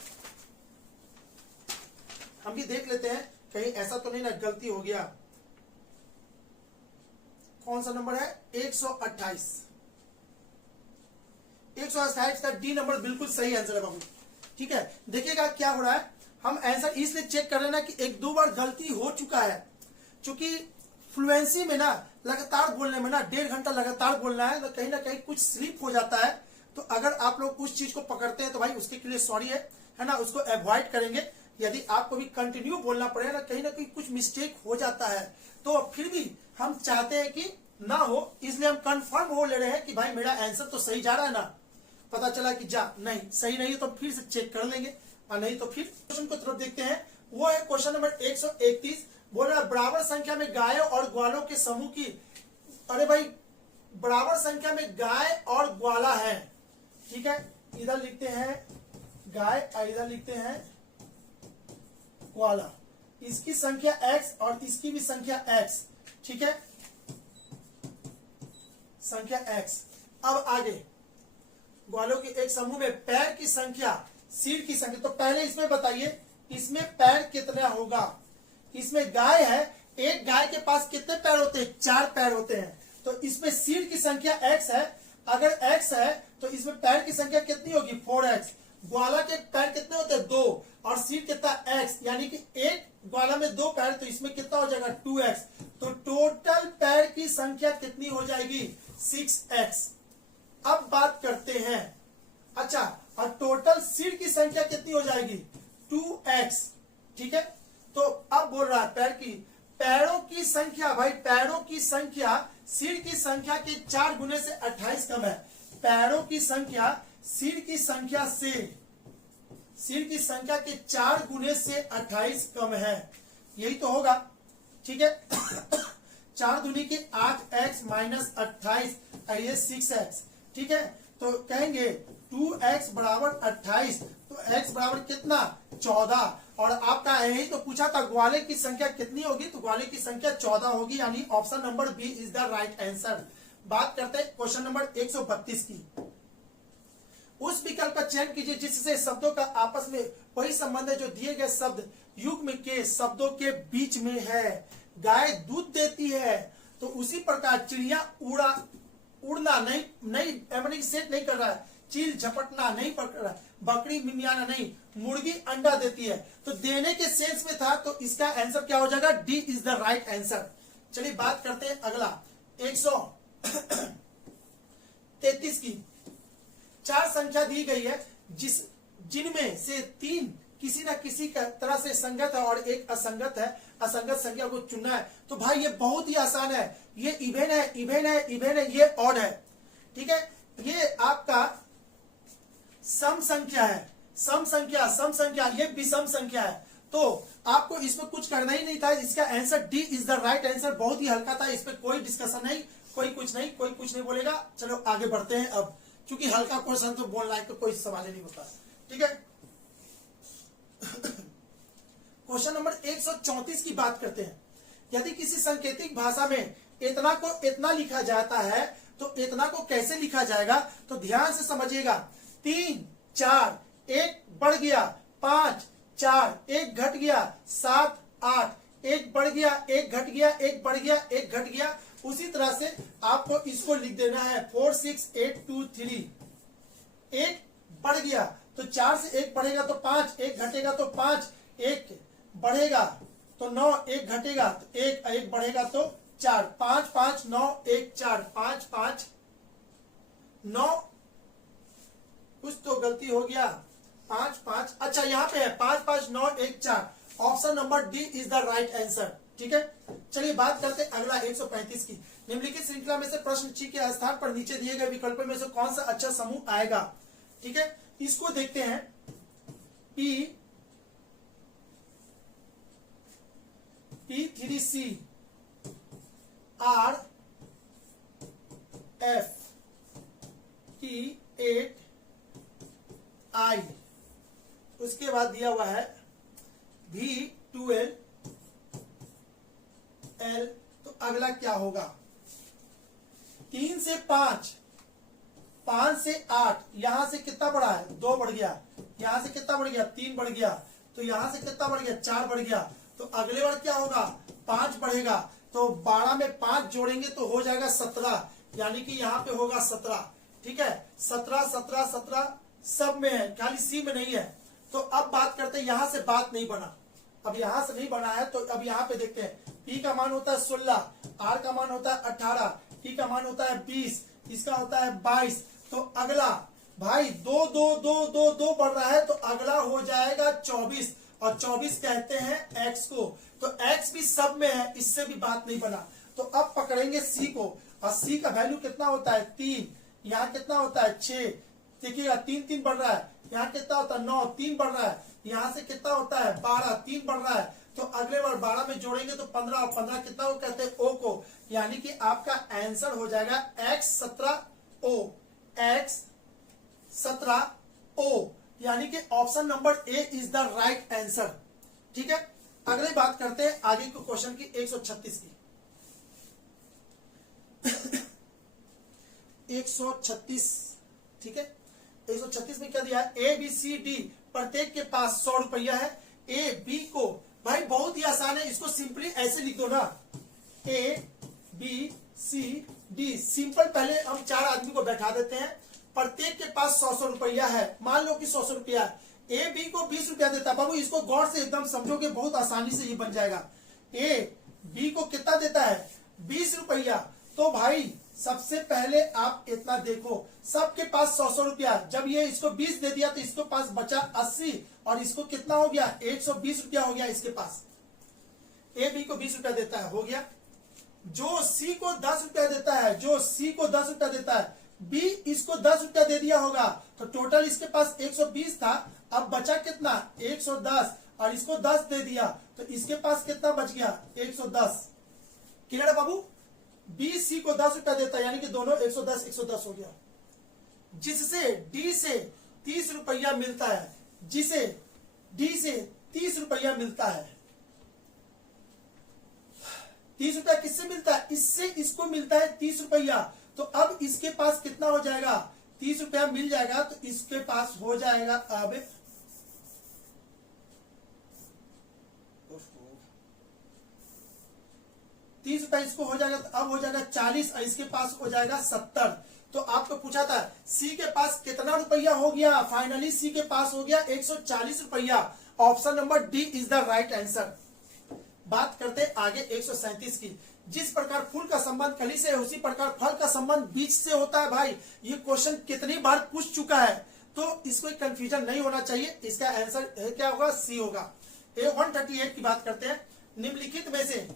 हम भी देख लेते हैं कहीं ऐसा तो नहीं ना गलती हो गया। कौन सा नंबर है? 128। 128 का डी नंबर बिल्कुल सही आंसर है बाबू। ठीक है, देखिएगा क्या हो रहा है, हम आंसर इसलिए चेक कर रहे हैं ना कि एक दो बार गलती हो चुका है। चूंकि फ्लुएंसी में ना लगातार बोलने में ना 1.5 घंटा लगातार बोलना है, तो कहीं ना कहीं कुछ स्लिप हो जाता है। तो अगर आप लोग उस चीज को पकड़ते हैं तो भाई उसके लिए सॉरी है ना, उसको अवॉइड करेंगे। यदि आपको भी कंटिन्यू बोलना पड़े ना कहीं कुछ मिस्टेक हो जाता है, तो फिर भी हम चाहते हैं कि ना हो, इसलिए हम कंफर्म हो ले रहे हैं कि भाई मेरा आंसर तो सही जा रहा है ना। पता चला कि जा नहीं सही नहीं है तो फिर से चेक कर लेंगे, और नहीं तो फिर क्वेश्चन को तरफ देखते हैं। वो है क्वेश्चन नंबर 131। बोल रहा है बराबर संख्या में गायों और ग्वालों के समूह की। अरे भाई बराबर संख्या में गाय और ग्वाला है, ठीक है, इधर लिखते हैं गाय और इधर लिखते हैं ग्वाला। इसकी संख्या x और इसकी भी संख्या x, ठीक है, संख्या x। अब आगे ग्वालों के एक समूह में पैर की संख्या, सीट की संख्या। तो पहले इसमें बताइए इसमें पैर कितना होगा। इसमें गाय है, एक गाय के पास कितने पैर होते हैं? 4 पैर होते हैं। तो इसमें सीट की संख्या x है, अगर x है तो इसमें पैर की संख्या कितनी होगी? 4x। ग्वाला के पैर कितने होते हैं? 2, और सीट कितना? x, यानी कि एक ग्वाला में 2 पैर, तो इसमें कितना हो जाएगा? 2x। तो टोटल पैर की संख्या कितनी हो जाएगी? 6x। अब बात करते हैं, अच्छा, और टोटल सीट की संख्या कितनी हो जाएगी? 2x, ठीक है। तो अब बोल रहा है पैरों की संख्या, भाई पैरों की संख्या सीट की संख्या के 4 गुने से 28 कम है। पैरों की संख्या सीट की संख्या के 4 गुने से 28 कम है, यही तो होगा, ठीक है। 4 दूनी के 8x माइनस 28, ये 6x, ठीक है। तो कहेंगे 2x बराबर 28, तो x बराबर कितना? 14। और आपका यही तो पूछा था ग्वाले की संख्या कितनी होगी, तो ग्वाले की संख्या 14 होगी, यानी option number B is the right answer. बात करते हैं क्वेश्चन नंबर 132 की। उस विकल्प का चयन कीजिए जिससे शब्दों का आपस में वही संबंध है जो दिए गए शब्द युग्म के शब्दों के बीच में है। गाय दूध देती है, तो उसी प्रकार चिड़िया उड़ना नहीं सेट नहीं कर रहा है, चील झपटना नहीं पकड़ रहा, बकरी मिमियाना नहीं, मुर्गी अंडा देती है। तो देने के सेंस में था, तो इसका आंसर क्या हो जाएगा? D is the right answer. चलिए बात करते हैं अगला 133 की। 4 संख्या दी गई है जिनमें से 3 किसी न किसी का तरह से संगत है और एक असंगत है। असंगत संख्या को चुनना है। तो भाई ये बहुत ही आसान है, ये इवेन है, ये ऑड है, ठीक है। ये आपका सम संख्या है, सम संख्या, ये विषम संख्या है। तो आपको इसमें कुछ करना ही नहीं था, इसका answer D is the right answer. बहुत ही हल्का था, इस पे कोई डिस्कशन नहीं, कोई कुछ नहीं बोलेगा। चलो आगे बढ़ते हैं अब, क्योंकि हल्का क्वेश्चन तो बोलना है तो कोई सवाल ही नहीं होता, ठीक है। क्वेश्चन नंबर 134 की बात करते हैं। यदि किसी सांकेतिक भाषा में इतना को इतना लिखा जाता है, तो इतना को कैसे लिखा जाएगा? तो ध्यान से समझिएगा। 3, 4, 1 बढ़ गया, 5, 4, 1 घट गया, 7, 8, 1 बढ़ गया, 1 घट गया, 1 बढ़ गया, 1 घट गया। उसी तरह से आपको इसको लिख देना है 4, 6, 8, 2, 3। 1 बढ़ गया तो 4 से 1 बढ़ेगा तो 5, 1 घटेगा तो 5, 1 बढ़ेगा तो 9, 1 घटेगा तो 1 बढ़ेगा तो 4, 5, 5, 9, 1, 4, 5, 5, 9, कुछ तो गलती हो गया, 5, 5, अच्छा यहाँ पे है 5, 5, 9, 1, 4। Option number D is the right answer, ठीक है। चलिए बात करते हैं अगला 135 की। निम्नलिखित श्रृंखला में से प्रश्न ची के स्थान पर नीचे दिए गए विकल्पों में से कौन सा अच्छा समूह आएगा, ठीक है। इसको देखते हैं। P3C R F T8 I, उसके बाद दिया हुआ है V12 L। तो अगला क्या होगा? 3 से 5, 5 से 8, यहां से कितना बढ़ा है? 2 बढ़ गया, यहां से कितना बढ़ गया? 3 बढ़ गया, तो यहां से कितना बढ़ गया, 4 बढ़ गया। तो अगले बार क्या होगा, 5 बढ़ेगा। तो 12 में 5 जोड़ेंगे तो हो जाएगा 17, यानी कि यहाँ पे होगा 17। ठीक है, 17 17 17 सब में है, खाली सी में नहीं है। तो अब बात करते हैं, यहां से बात नहीं बना, अब यहां से नहीं बना है। तो अब यहाँ पे देखते हैं, पी का मान होता है 16, आर का मान होता है 18, टी का मान होता है 20, इसका होता है 22। तो अगला भाई 2 2 2 2 2 बढ़ रहा है, तो अगला हो जाएगा 24, और 24 कहते हैं एक्स को। तो एक्स भी सब में है, इससे भी बात नहीं बना। तो अब पकड़ेंगे सी को, और सी का वैल्यू कितना होता है 3, यहाँ कितना होता है 6, देखिएगा 3 3 बढ़ रहा है, यहाँ कितना होता है 9 3 बढ़ रहा है, यहाँ से कितना होता है 12 3 बढ़ रहा है। तो अगले बार 12 में जोड़ेंगे तो 15, और 15 कितना को कहते हैं ओ को, यानी कि आपका आंसर हो जाएगा x 17 ओ, x 17 ओ, यानी कि option number A is the right answer. ठीक है, अगली बात करते हैं आगे के क्वेश्चन की, 136 की। 136, ठीक है, 136 में क्या दिया है, ए बी सी डी प्रत्येक के पास 100 रुपया है। ए बी को, भाई बहुत ही आसान है, इसको सिंपली ऐसे लिख दो ना, A B C D, simple. पहले हम 4 आदमी को बैठा देते हैं, प्रत्येक के पास 100 रुपया है। मान लो कि 100 रुपया है, ए बी को 20 रुपया देता है। बाबू इसको गौर से एकदम समझोगे, बहुत आसानी से ये बन जाएगा। ए बी को कितना देता है, 20 रुपया। तो भाई सबसे पहले आप इतना देखो, सबके पास 100 रुपया, जब ये इसको 20 दे दिया तो इसके पास बचा 80, और इसको कितना हो गया 120 रुपया हो गया इसके पास। ए बी को 20 रुपया देता है, हो गया। जो सी को 10 रुपया देता है, जो सी को 10 रुपया देता है, बी इसको 10 रुपया दे दिया होगा, तो टोटल इसके पास 120 था, अब बचा कितना 110, और इसको 10 दे दिया तो इसके पास कितना बच गया 110। क्लियर है बाबू, बी सी को 10 रुपया देता है, यानी कि दोनों 110 110 हो गया। जिससे डी से 30 रुपया मिलता है, जिसे डी से 30 रुपया मिलता है। 30 रुपया किससे मिलता है, इससे इसको मिलता है 30 रुपया। तो अब इसके पास कितना हो जाएगा, 30 रुपया मिल जाएगा, तो इसके पास हो जाएगा अब 30 रुपया इसको हो जाएगा, तो अब हो जाएगा 40, और इसके पास हो जाएगा 70। तो आपको पूछा था सी के पास कितना रुपया हो गया, फाइनली सी के पास हो गया 140 रुपया। Option number D is the right answer. बात करते हैं आगे 137 की। जिस प्रकार फूल का संबंध कली से है, उसी प्रकार फल का संबंध बीज से होता है। भाई ये क्वेश्चन कितनी बार पूछ चुका है, तो इसको कंफ्यूजन नहीं होना चाहिए। इसका आंसर क्या होगा, सी होगा। 138 की बात करते हैं। निम्नलिखित में से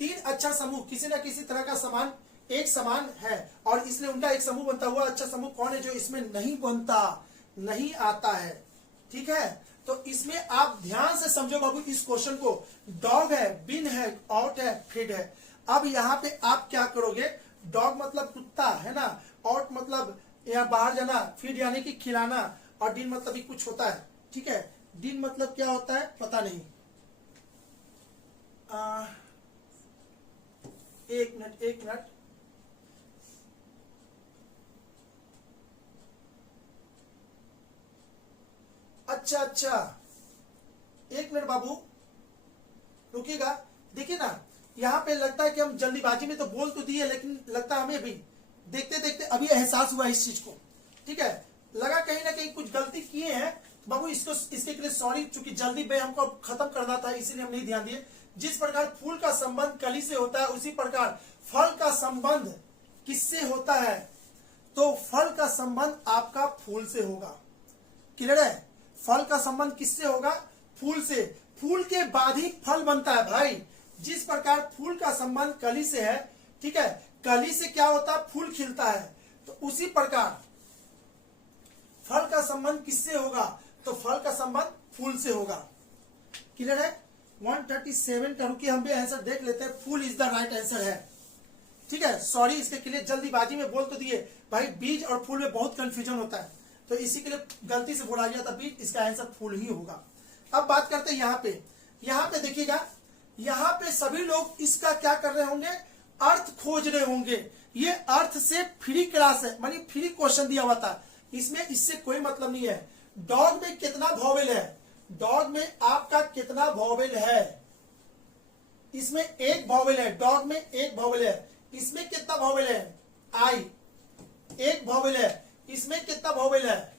3 अक्षर समूह किसी न किसी तरह का समान एक समान है, और इसलिए उनका एक समूह बनता हुआ अक्षर समूह कौन है जो इसमें नहीं बनता, नहीं आता है। ठीक है, तो इसमें आप ध्यान से समझो बाबू इस क्वेश्चन को। डॉग है, बिन है, आउट है, फीड है। अब यहाँ पे आप क्या करोगे, डॉग मतलब कुत्ता है ना, आउट मतलब यहाँ बाहर जाना, फीड यानी कि खिलाना, और डिन मतलब भी कुछ होता है। ठीक है, डिन मतलब क्या होता है पता नहीं। एक मिनट अच्छा, एक मिनट बाबू रुकिएगा। देखिए ना, यहाँ पे लगता है कि हम जल्दीबाजी में तो बोल तो दिए, लेकिन लगता है हमें भी देखते देखते अभी एहसास हुआ इस चीज को। ठीक है, लगा कहीं ना कहीं कुछ गलती किए हैं बाबू, इसको इसके लिए सॉरी, चूंकि जल्दी में हमको खत्म करना था इसीलिए हम नहीं ध्यान दिए। जिस प्रकार फूल का संबंध कली से होता है, उसी प्रकार फल का संबंध किससे होता है, तो फल का संबंध आपका फूल से होगा। क्लियर है, फल का संबंध किससे होगा, फूल से। फूल के बाद ही फल बनता है भाई। जिस प्रकार फूल का संबंध कली से है, ठीक है, कली से क्या होता है, फूल खिलता है, तो उसी प्रकार फल का संबंध किससे होगा, तो फल का संबंध फूल से होगा। क्लियर है। 137 का रुकिए, हम भी आंसर देख लेते हैं। फूल इज द राइट आंसर है। ठीक है, सॉरी इसके लिए जल्दीबाजी में बोल तो दिए भाई, बीज और फूल में बहुत कंफ्यूजन होता है, तो इसी के लिए गलती से बोला गया था बीज, इसका आंसर फूल ही होगा। अब बात करते हैं यहाँ पे देखिएगा, यहाँ पे सभी लोग इसका क्या कर रहे होंगे, अर्थ खोज रहे होंगे। ये अर्थ से फ्री क्लास है, मानी फ्री क्वेश्चन दिया हुआ था, इसमें इससे कोई मतलब नहीं है। डॉग में कितना वॉवेल है, डॉग में आपका कितना वॉवेल है? इसमें एक वॉवेल है, डॉग में एक वॉवेल है। इसमें कितना वॉवेल है? आई, एक वॉवेल है। इसमें कितना वॉवेल है?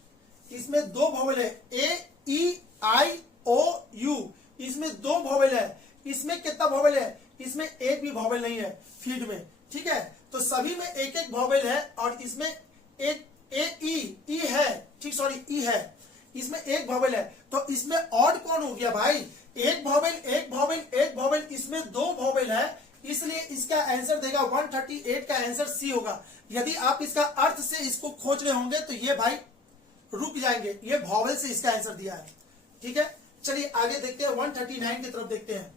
इसमें दो वॉवेल है, ए ई आई ओ यू। इसमें दो वॉवेल है। इसमें कितना वॉवेल है? इसमें एक भी वॉवेल नहीं है फीड में, ठीक है। तो सभी में एक एक वॉवेल है और इसमें एक ए ई है, ठीक, सॉरी ई है। इसमें एक वॉवेल है, तो इसमें ऑड कौन हो गया भाई? एक वॉवेल, एक वॉवेल, एक वॉवेल, इसमें दो वॉवेल है, इसलिए इसका आंसर देगा 138 का आंसर सी होगा। यदि आप इसका अर्थ से इसको खोज रहे होंगे तो ये भाई रुक जाएंगे, ये वॉवेल से इसका आंसर दिया है, ठीक है। चलिए आगे देखते हैं, 139 की तरफ देखते हैं।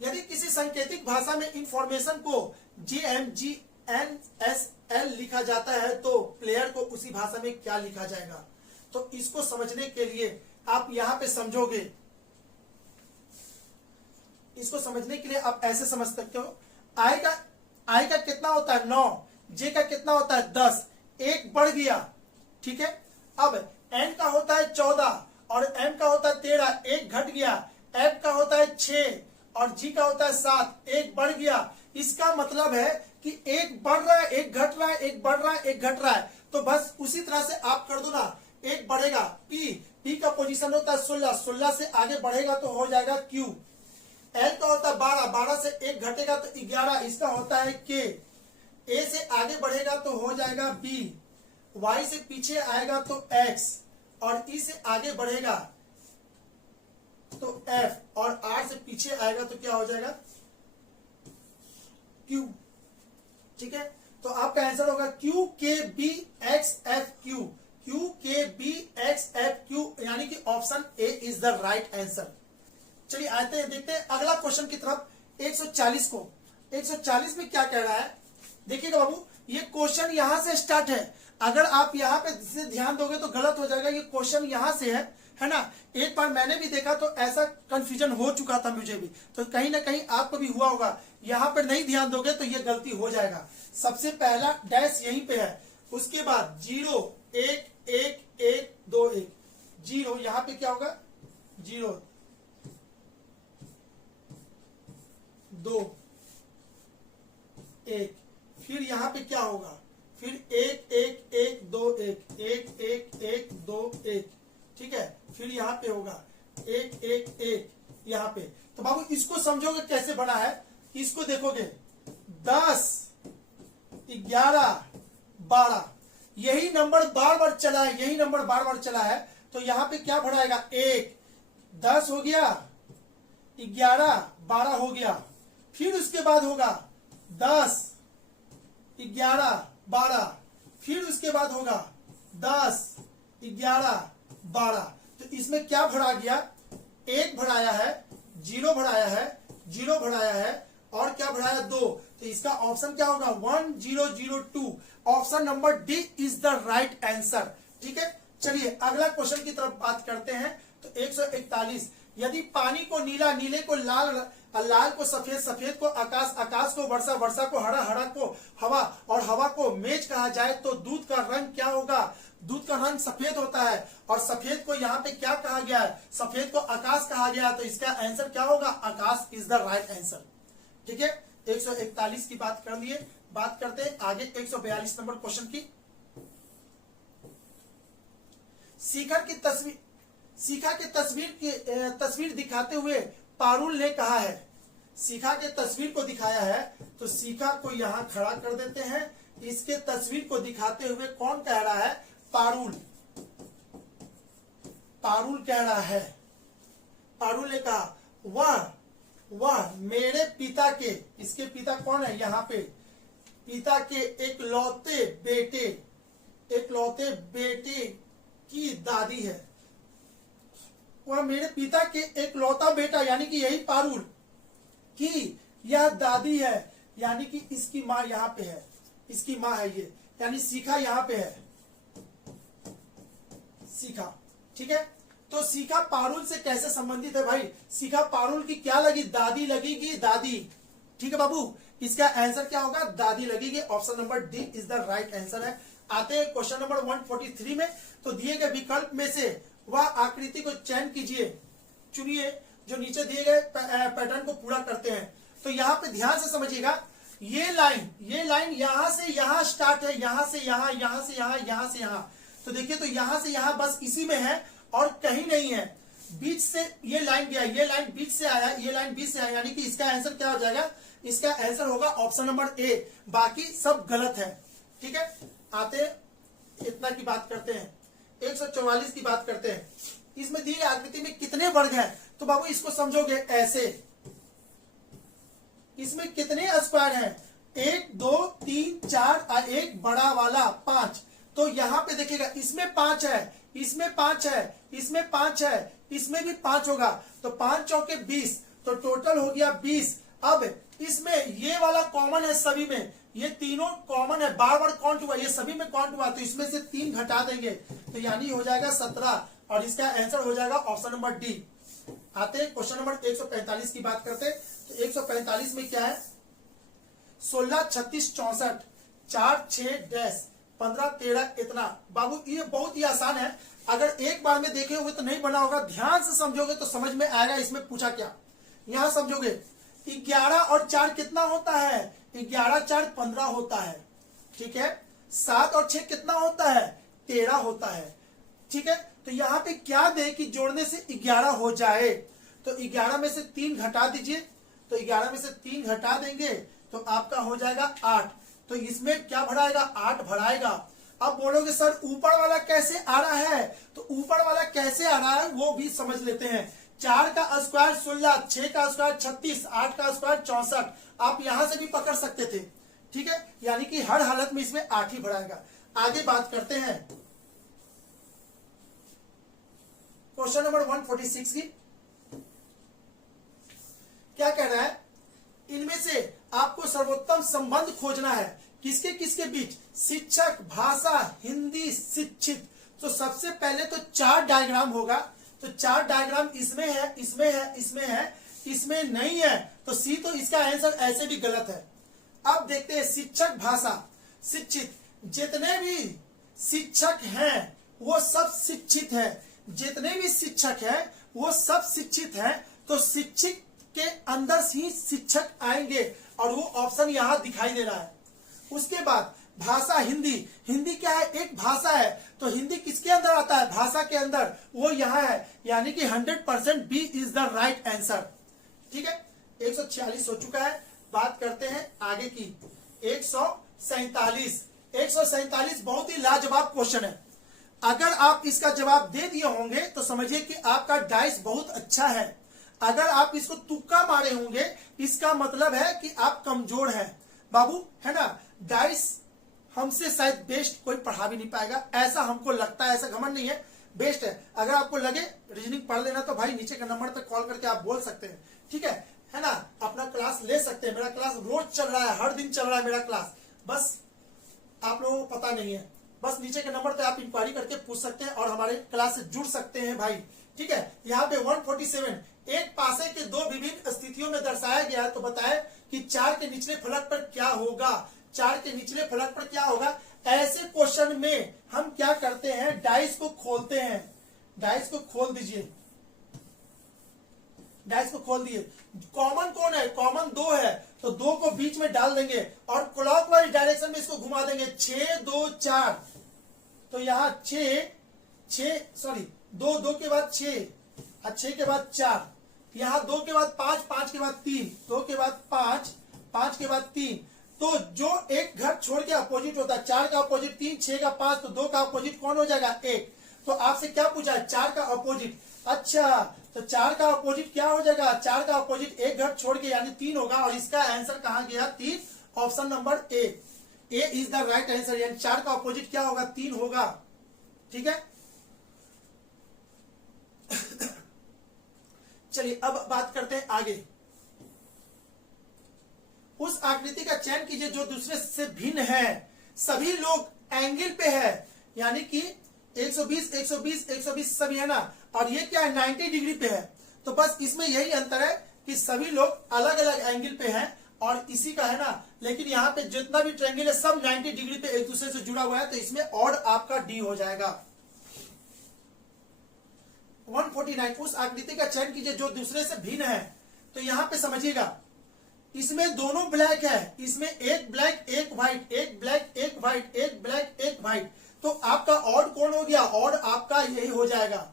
यदि किसी सांकेतिक भाषा में इंफॉर्मेशन को JMGNSL लिखा जाता है तो प्लेयर को उसी भाषा में क्या लिखा जाएगा? तो इसको समझने के लिए आप यहां पे समझोगे, इसको समझने के लिए आप ऐसे समझ सकते हो। आई का कितना होता है? 9। जे का कितना होता है? 10। एक बढ़ गया, ठीक है। अब एन का होता है 14 और एम का होता है 13, एक घट गया। एफ का होता है 6 और जी का होता है 7, एक बढ़ गया। इसका मतलब है कि एक बढ़ रहा है, एक घट रहा है, एक बढ़ रहा है, एक घट रहा है। तो बस उसी तरह से आप कर दो ना, एक बढ़ेगा पी का पोजीशन होता है 16, 16 से आगे बढ़ेगा तो हो जाएगा क्यू। एल का होता है 12, 12 से एक घटेगा तो 11, इसका होता है के। ए से आगे बढ़ेगा तो हो जाएगा बी, वाई से पीछे आएगा तो एक्स और ई से आगे बढ़ेगा तो एफ और आर से पीछे आएगा तो क्या हो जाएगा? क्यू, ठीक है। तो आपका आंसर होगा Q K B X F Q, Q K B X F Q, यानी कि option A is the right answer. चलिए आते हैं, देखते हैं अगला क्वेश्चन की तरफ, 140 को। 140 में क्या कह रहा है देखिएगा बाबू, ये क्वेश्चन यहां से स्टार्ट है। अगर आप यहाँ पे ध्यान दोगे तो गलत हो जाएगा। ये क्वेश्चन यहां से है ना। एक बार मैंने भी देखा तो ऐसा कंफ्यूजन हो चुका था मुझे भी, तो कहीं ना कहीं आपको भी हुआ होगा। यहाँ पर नहीं ध्यान दोगे तो ये गलती हो जाएगा। सबसे पहला डैश यहीं पे है, उसके बाद 0 1 1 1 2 1 0, यहाँ पे क्या होगा? 0 2 1, फिर यहाँ पे क्या होगा? फिर 1 1 1 2 1 1 1 1 2 1, ठीक है। फिर यहाँ पे होगा 1 1 1 यहाँ पे। तो बाबू इसको समझोगे कैसे बना है, इसको देखोगे 10 11 12, यही नंबर बार बार चला है, यही नंबर बार बार चला है। तो यहाँ पे क्या बढ़ाएगा? 1 10 हो गया, 11 12 हो गया, फिर उसके बाद होगा 10 11 12, फिर उसके बाद होगा 10 11 12। तो इसमें क्या बढ़ा गया? 1 बढ़ाया है, 0 बढ़ाया है, 0 बढ़ाया है और क्या बढ़ाया? 2। तो इसका ऑप्शन क्या होगा? 1002। Option number D is the right answer, ठीक है। चलिए अगला क्वेश्चन की तरफ बात करते हैं। तो 141, यदि पानी को नीला, नीले को लाल, लाल को सफेद, सफेद को आकाश, आकाश को वर्षा, वर्षा को हरा, हरा को हवा और हवा को मेज कहा जाए तो दूध का रंग क्या होगा? दूध का रंग सफेद होता है और सफेद को यहाँ पे क्या कहा गया है? सफेद को आकाश कहा गया है। तो इसका आंसर क्या होगा? आकाश इज द राइट आंसर, ठीक है। 141 की बात कर लिए, बात करते हैं आगे 142 नंबर क्वेश्चन की। शिखर की तस्वीर, शिखा के तस्वीर दिखाते हुए पारुल ने कहा है। शिखा के तस्वीर को दिखाया है तो शिखा को यहां खड़ा कर देते हैं। इसके तस्वीर को दिखाते हुए कौन कह रहा है? पारुल, पारुल कह रहा है। पारुल ने कहा वह मेरे पिता के, इसके पिता कौन है यहाँ पे? पिता के एकलौते बेटे की दादी है। वह मेरे पिता के एकलौता बेटा, यानी कि यही पारुल की यह दादी है, यानी कि इसकी माँ यहाँ पे है, इसकी माँ है ये, यानी शिखा यहाँ पे है, शिखा, ठीक है। तो शिखा पारुल से कैसे संबंधित है भाई? शिखा पारुल की क्या लगी? दादी लगेगी, दादी, ठीक है बाबू। इसका आंसर क्या होगा? दादी लगेगी। Option number D is the right answer है। आते हैं क्वेश्चन नंबर 143 में। तो दिए गए विकल्प में से वह आकृति को चयन कीजिए, चुनिए जो नीचे दिए गए पैटर्न को पूरा करते हैं। तो यहाँ पे ध्यान से समझिएगा, ये लाइन यहां से यहां स्टार्ट है, यहां से यहां, यहां से यहां, यहां से यहां। तो देखिए, तो यहां से यहां बस इसी में है और कहीं नहीं है। बीच से ये लाइन गया, ये लाइन बीच से आया, ये लाइन बीच से आया, यानी कि इसका आंसर क्या हो जाएगा? इसका आंसर होगा ऑप्शन नंबर ए, बाकी सब गलत है। ठीक है, आते इतना की बात करते हैं, 144 की बात करते हैं। इसमें दी गई आकृति में कितने वर्ग हैं? तो बाबू इसको समझोगे ऐसे, इसमें कितने स्क्वायर हैं? 1 2 3 4 और एक बड़ा वाला 5। तो यहां पे देखिएगा, इसमें 5 है, इसमें 5 है, इसमें 5 है, इसमें भी 5 होगा। तो 5 चौके 20, तो टोटल हो गया 20। अब इसमें ये वाला कॉमन है सभी में, ये तीनों कॉमन है, बार बार काउंट हुआ, ये सभी में काउंट हुआ, तो इसमें से 3 घटा देंगे तो यानी हो जाएगा 17 और इसका आंसर हो जाएगा ऑप्शन नंबर डी। आते हैं क्वेश्चन नंबर 145 की बात करते हैं। तो 145 में क्या है? 16 36 64 4 6 डैश 15 13 इतना। बाबू ये बहुत ही आसान है, अगर एक बार में देखे हुए तो नहीं बना होगा, ध्यान से समझोगे तो समझ में आएगा इसमें पूछा क्या। यहां समझोगे, 11 और 4 कितना होता है? 11 4 15 होता है। ठीक है, 7 और 6 कितना होता है? 13 होता है। ठीक है, तो यहाँ पे क्या दे कि जोड़ने से 11 हो जाए, तो 11 में से 3 घटा दीजिए, तो 11 में से 3 घटा देंगे तो आपका हो जाएगा 8। तो इसमें क्या भराएगा? 8 भराएगा। अब बोलोगे सर ऊपर वाला कैसे आ रहा है? तो ऊपर वाला कैसे आ रहा है वो भी समझ लेते हैं। 4 का स्क्वायर 16, 6 का स्क्वायर 36, 8 का स्क्वायर 64। आप यहां से भी पकड़ सकते थे। ठीक है, यानी कि हर हालत में इसमें 8 ही भराएगा। आगे बात करते हैं क्वेश्चन नंबर 146 की। क्या कह रहा है? इनमें से आपको सर्वोत्तम संबंध खोजना है, किसके किसके बीच? शिक्षक, भाषा, हिंदी, शिक्षित। तो सबसे पहले तो 4 डायग्राम होगा, तो 4 डायग्राम इसमें है, इसमें है, इसमें है, इसमें नहीं है, तो सी, तो इसका आंसर ऐसे भी गलत है। अब देखते हैं शिक्षक, भाषा, शिक्षित। जितने भी शिक्षक हैं वो सब शिक्षित है, जितने भी शिक्षक हैं वो सब शिक्षित हैं। तो शिक्षित के अंदर ही शिक्षक आएंगे और वो ऑप्शन यहाँ दिखाई दे रहा है। उसके बाद भाषा, हिंदी। हिंदी क्या है? एक भाषा है, तो हिंदी किसके अंदर आता है? भाषा के अंदर, वो यहाँ है, यानी कि 100% B is the right answer. ठीक है, 146 हो चुका है। बात करते हैं आगे की 147। 147 बहुत ही लाजवाब क्वेश्चन है। अगर आप इसका जवाब दे दिए होंगे तो समझिए कि आपका डाइस बहुत अच्छा है। अगर आप इसको तुक्का मारे होंगे, इसका मतलब है कि आप कमजोर हैं बाबू, है ना। डाइस हमसे शायद बेस्ट कोई पढ़ा भी नहीं पाएगा, ऐसा हमको लगता है, ऐसा घमंड नहीं है, बेस्ट है। अगर आपको लगे रीजनिंग पढ़ लेना तो भाई नीचे के नंबर तक कॉल करके आप बोल सकते हैं। ठीक है ना, अपना क्लास ले सकते हैं। मेरा क्लास रोज चल रहा है, हर दिन चल रहा है मेरा क्लास, बस आप लोगों को पता नहीं है। बस नीचे के नंबर पे आप इंक्वायरी करके पूछ सकते हैं और हमारे क्लास से जुड़ सकते हैं भाई। ठीक है, यहाँ पे 147 एक पासे के 2 विभिन्न स्थितियों में दर्शाया गया है। तो बताए कि 4 के निचले फलक पर क्या होगा? 4 के निचले फलक पर क्या होगा? ऐसे क्वेश्चन में हम क्या करते हैं? डाइस को खोलते हैं। डाइस को खोल दीजिए, डाइस को खोल दिए। कॉमन कौन है? कॉमन 2 है, तो 2 को बीच में डाल देंगे और क्लॉकवाइज डायरेक्शन में इसको घुमा देंगे। 6 2 4, तो यहाँ 2 2 के बाद 6 और 6 के बाद 4, यहाँ 2 के बाद 5, 5 के बाद 3, 2 के बाद 5, 5 के बाद 3। तो जो एक घर छोड़ के अपोजिट होता है, 4 का अपोजिट 3, 6 का 5, तो 2 का अपोजिट कौन हो जाएगा? 1। तो आपसे क्या पूछा है? 4 का अपोजिट। अच्छा, तो 4 का अपोजिट क्या हो जाएगा? 4 का अपोजिट एक घर छोड़ के यानी 3 होगा, और इसका आंसर कहाँ गया? 3, option number A. A is the right answer, यानी 4 का अपोजिट क्या होगा? 3 होगा। ठीक है, चलिए अब बात करते हैं आगे। उस आकृति का चयन कीजिए जो दूसरे से भिन्न है। सभी लोग एंगल पे है, यानी कि 120 120 120 सभी है ना, और ये क्या है? 90 डिग्री पे है। तो बस इसमें यही अंतर है कि सभी लोग अलग अलग एंगल पे हैं और इसी का है ना, लेकिन यहाँ पे जितना भी ट्रायंगल है सब 90 डिग्री पे एक दूसरे से जुड़ा हुआ है, तो इसमें ऑड आपका डी हो जाएगा। 149 उस आकृति का चयन कीजिए जो दूसरे से भिन्न है। तो यहां पे समझिएगा, इसमें दोनों ब्लैक है, इसमें एक ब्लैक एक व्हाइट, एक ब्लैक एक व्हाइट, एक ब्लैक एक व्हाइट, तो आपका ऑड कौन हो गया? ऑड आपका यही हो जाएगा,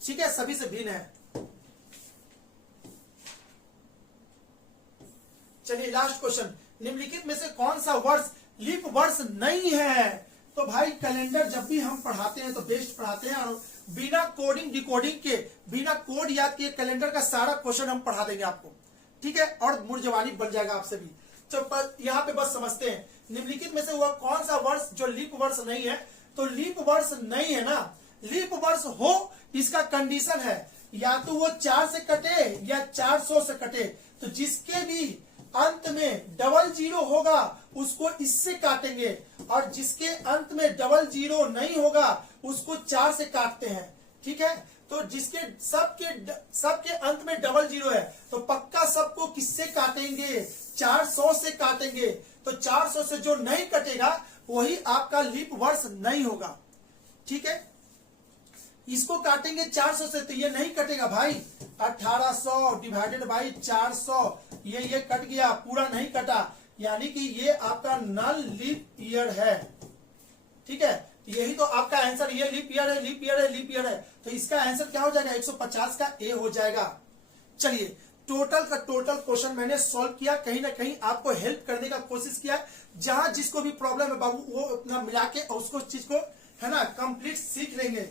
ठीक है, सभी से भिन्न है। चलिए लास्ट क्वेश्चन, निम्नलिखित में से कौन सा वर्ष लीप वर्ष नहीं है? तो भाई कैलेंडर जब भी हम पढ़ाते हैं तो बेस्ट पढ़ाते हैं, और बिना कोडिंग डिकोडिंग के, बिना कोड याद किए कैलेंडर का सारा क्वेश्चन हम पढ़ा देंगे आपको, ठीक है, और मुर्जवानी बन जाएगा आपसे भी। तो यहाँ पे बस समझते हैं, निम्नलिखित में से वह कौन सा वर्ष जो लीप वर्ष नहीं है? तो लीप वर्ष नहीं है ना, लीप वर्ष हो इसका कंडीशन है या तो वो 4 से कटे या 400 से कटे। तो जिसके भी अंत में डबल जीरो होगा उसको इससे काटेंगे, और जिसके अंत में डबल जीरो नहीं होगा उसको 4 से काटते हैं, ठीक है। तो जिसके सबके अंत में डबल जीरो है तो पक्का सबको किससे काटेंगे? 400 से काटेंगे। तो 400 से जो नहीं कटेगा वही आपका लीप वर्ष नहीं होगा, ठीक है। इसको काटेंगे 400 से तो ये नहीं कटेगा भाई, 1800 डिवाइडेड बाई 400, ये कट गया, पूरा नहीं कटा, यानी कि ये आपका नल लीप ईयर है, ठीक है। यही तो आपका आंसर, ये लीप ईयर है, लीप ईयर है, लीप ईयर है, तो इसका आंसर क्या हो जाएगा? 150 का ए हो जाएगा। चलिए टोटल का टोटल क्वेश्चन मैंने सॉल्व किया, कहीं ना कहीं आपको हेल्प करने का कोशिश किया, जहां जिसको भी प्रॉब्लम है बाबू वो अपना मिला के उसको चीज को है ना कंप्लीट सीख लेंगे।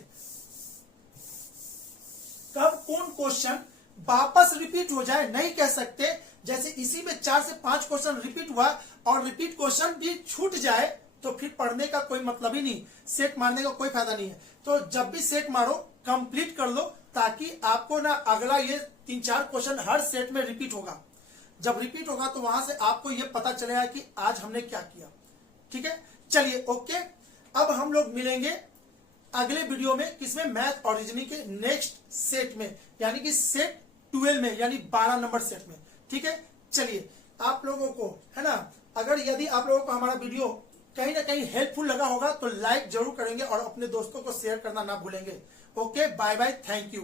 कब कौन क्वेश्चन वापस रिपीट हो जाए नहीं कह सकते, जैसे इसी में 4 से 5 क्वेश्चन रिपीट हुआ और रिपीट क्वेश्चन भी छूट जाए तो फिर पढ़ने का कोई मतलब ही नहीं, सेट मारने का कोई फायदा नहीं है। तो जब भी सेट मारो कंप्लीट कर लो, ताकि आपको ना अगला ये 3-4 क्वेश्चन हर सेट में रिपीट होगा। जब रिपीट होगा तो वहां से आपको ये पता चलेगा कि आज हमने क्या किया, ठीक है। चलिए ओके, अब हम लोग मिलेंगे अगले वीडियो में, किसमें? मैथ और रीजनिंग के नेक्स्ट सेट में, यानी कि सेट 12 में, यानी 12 नंबर सेट में, ठीक है। चलिए आप लोगों को है ना, अगर यदि आप लोगों को हमारा वीडियो कहीं ना कहीं हेल्पफुल लगा होगा तो लाइक जरूर करेंगे और अपने दोस्तों को शेयर करना ना भूलेंगे। Okay, bye bye, thank you.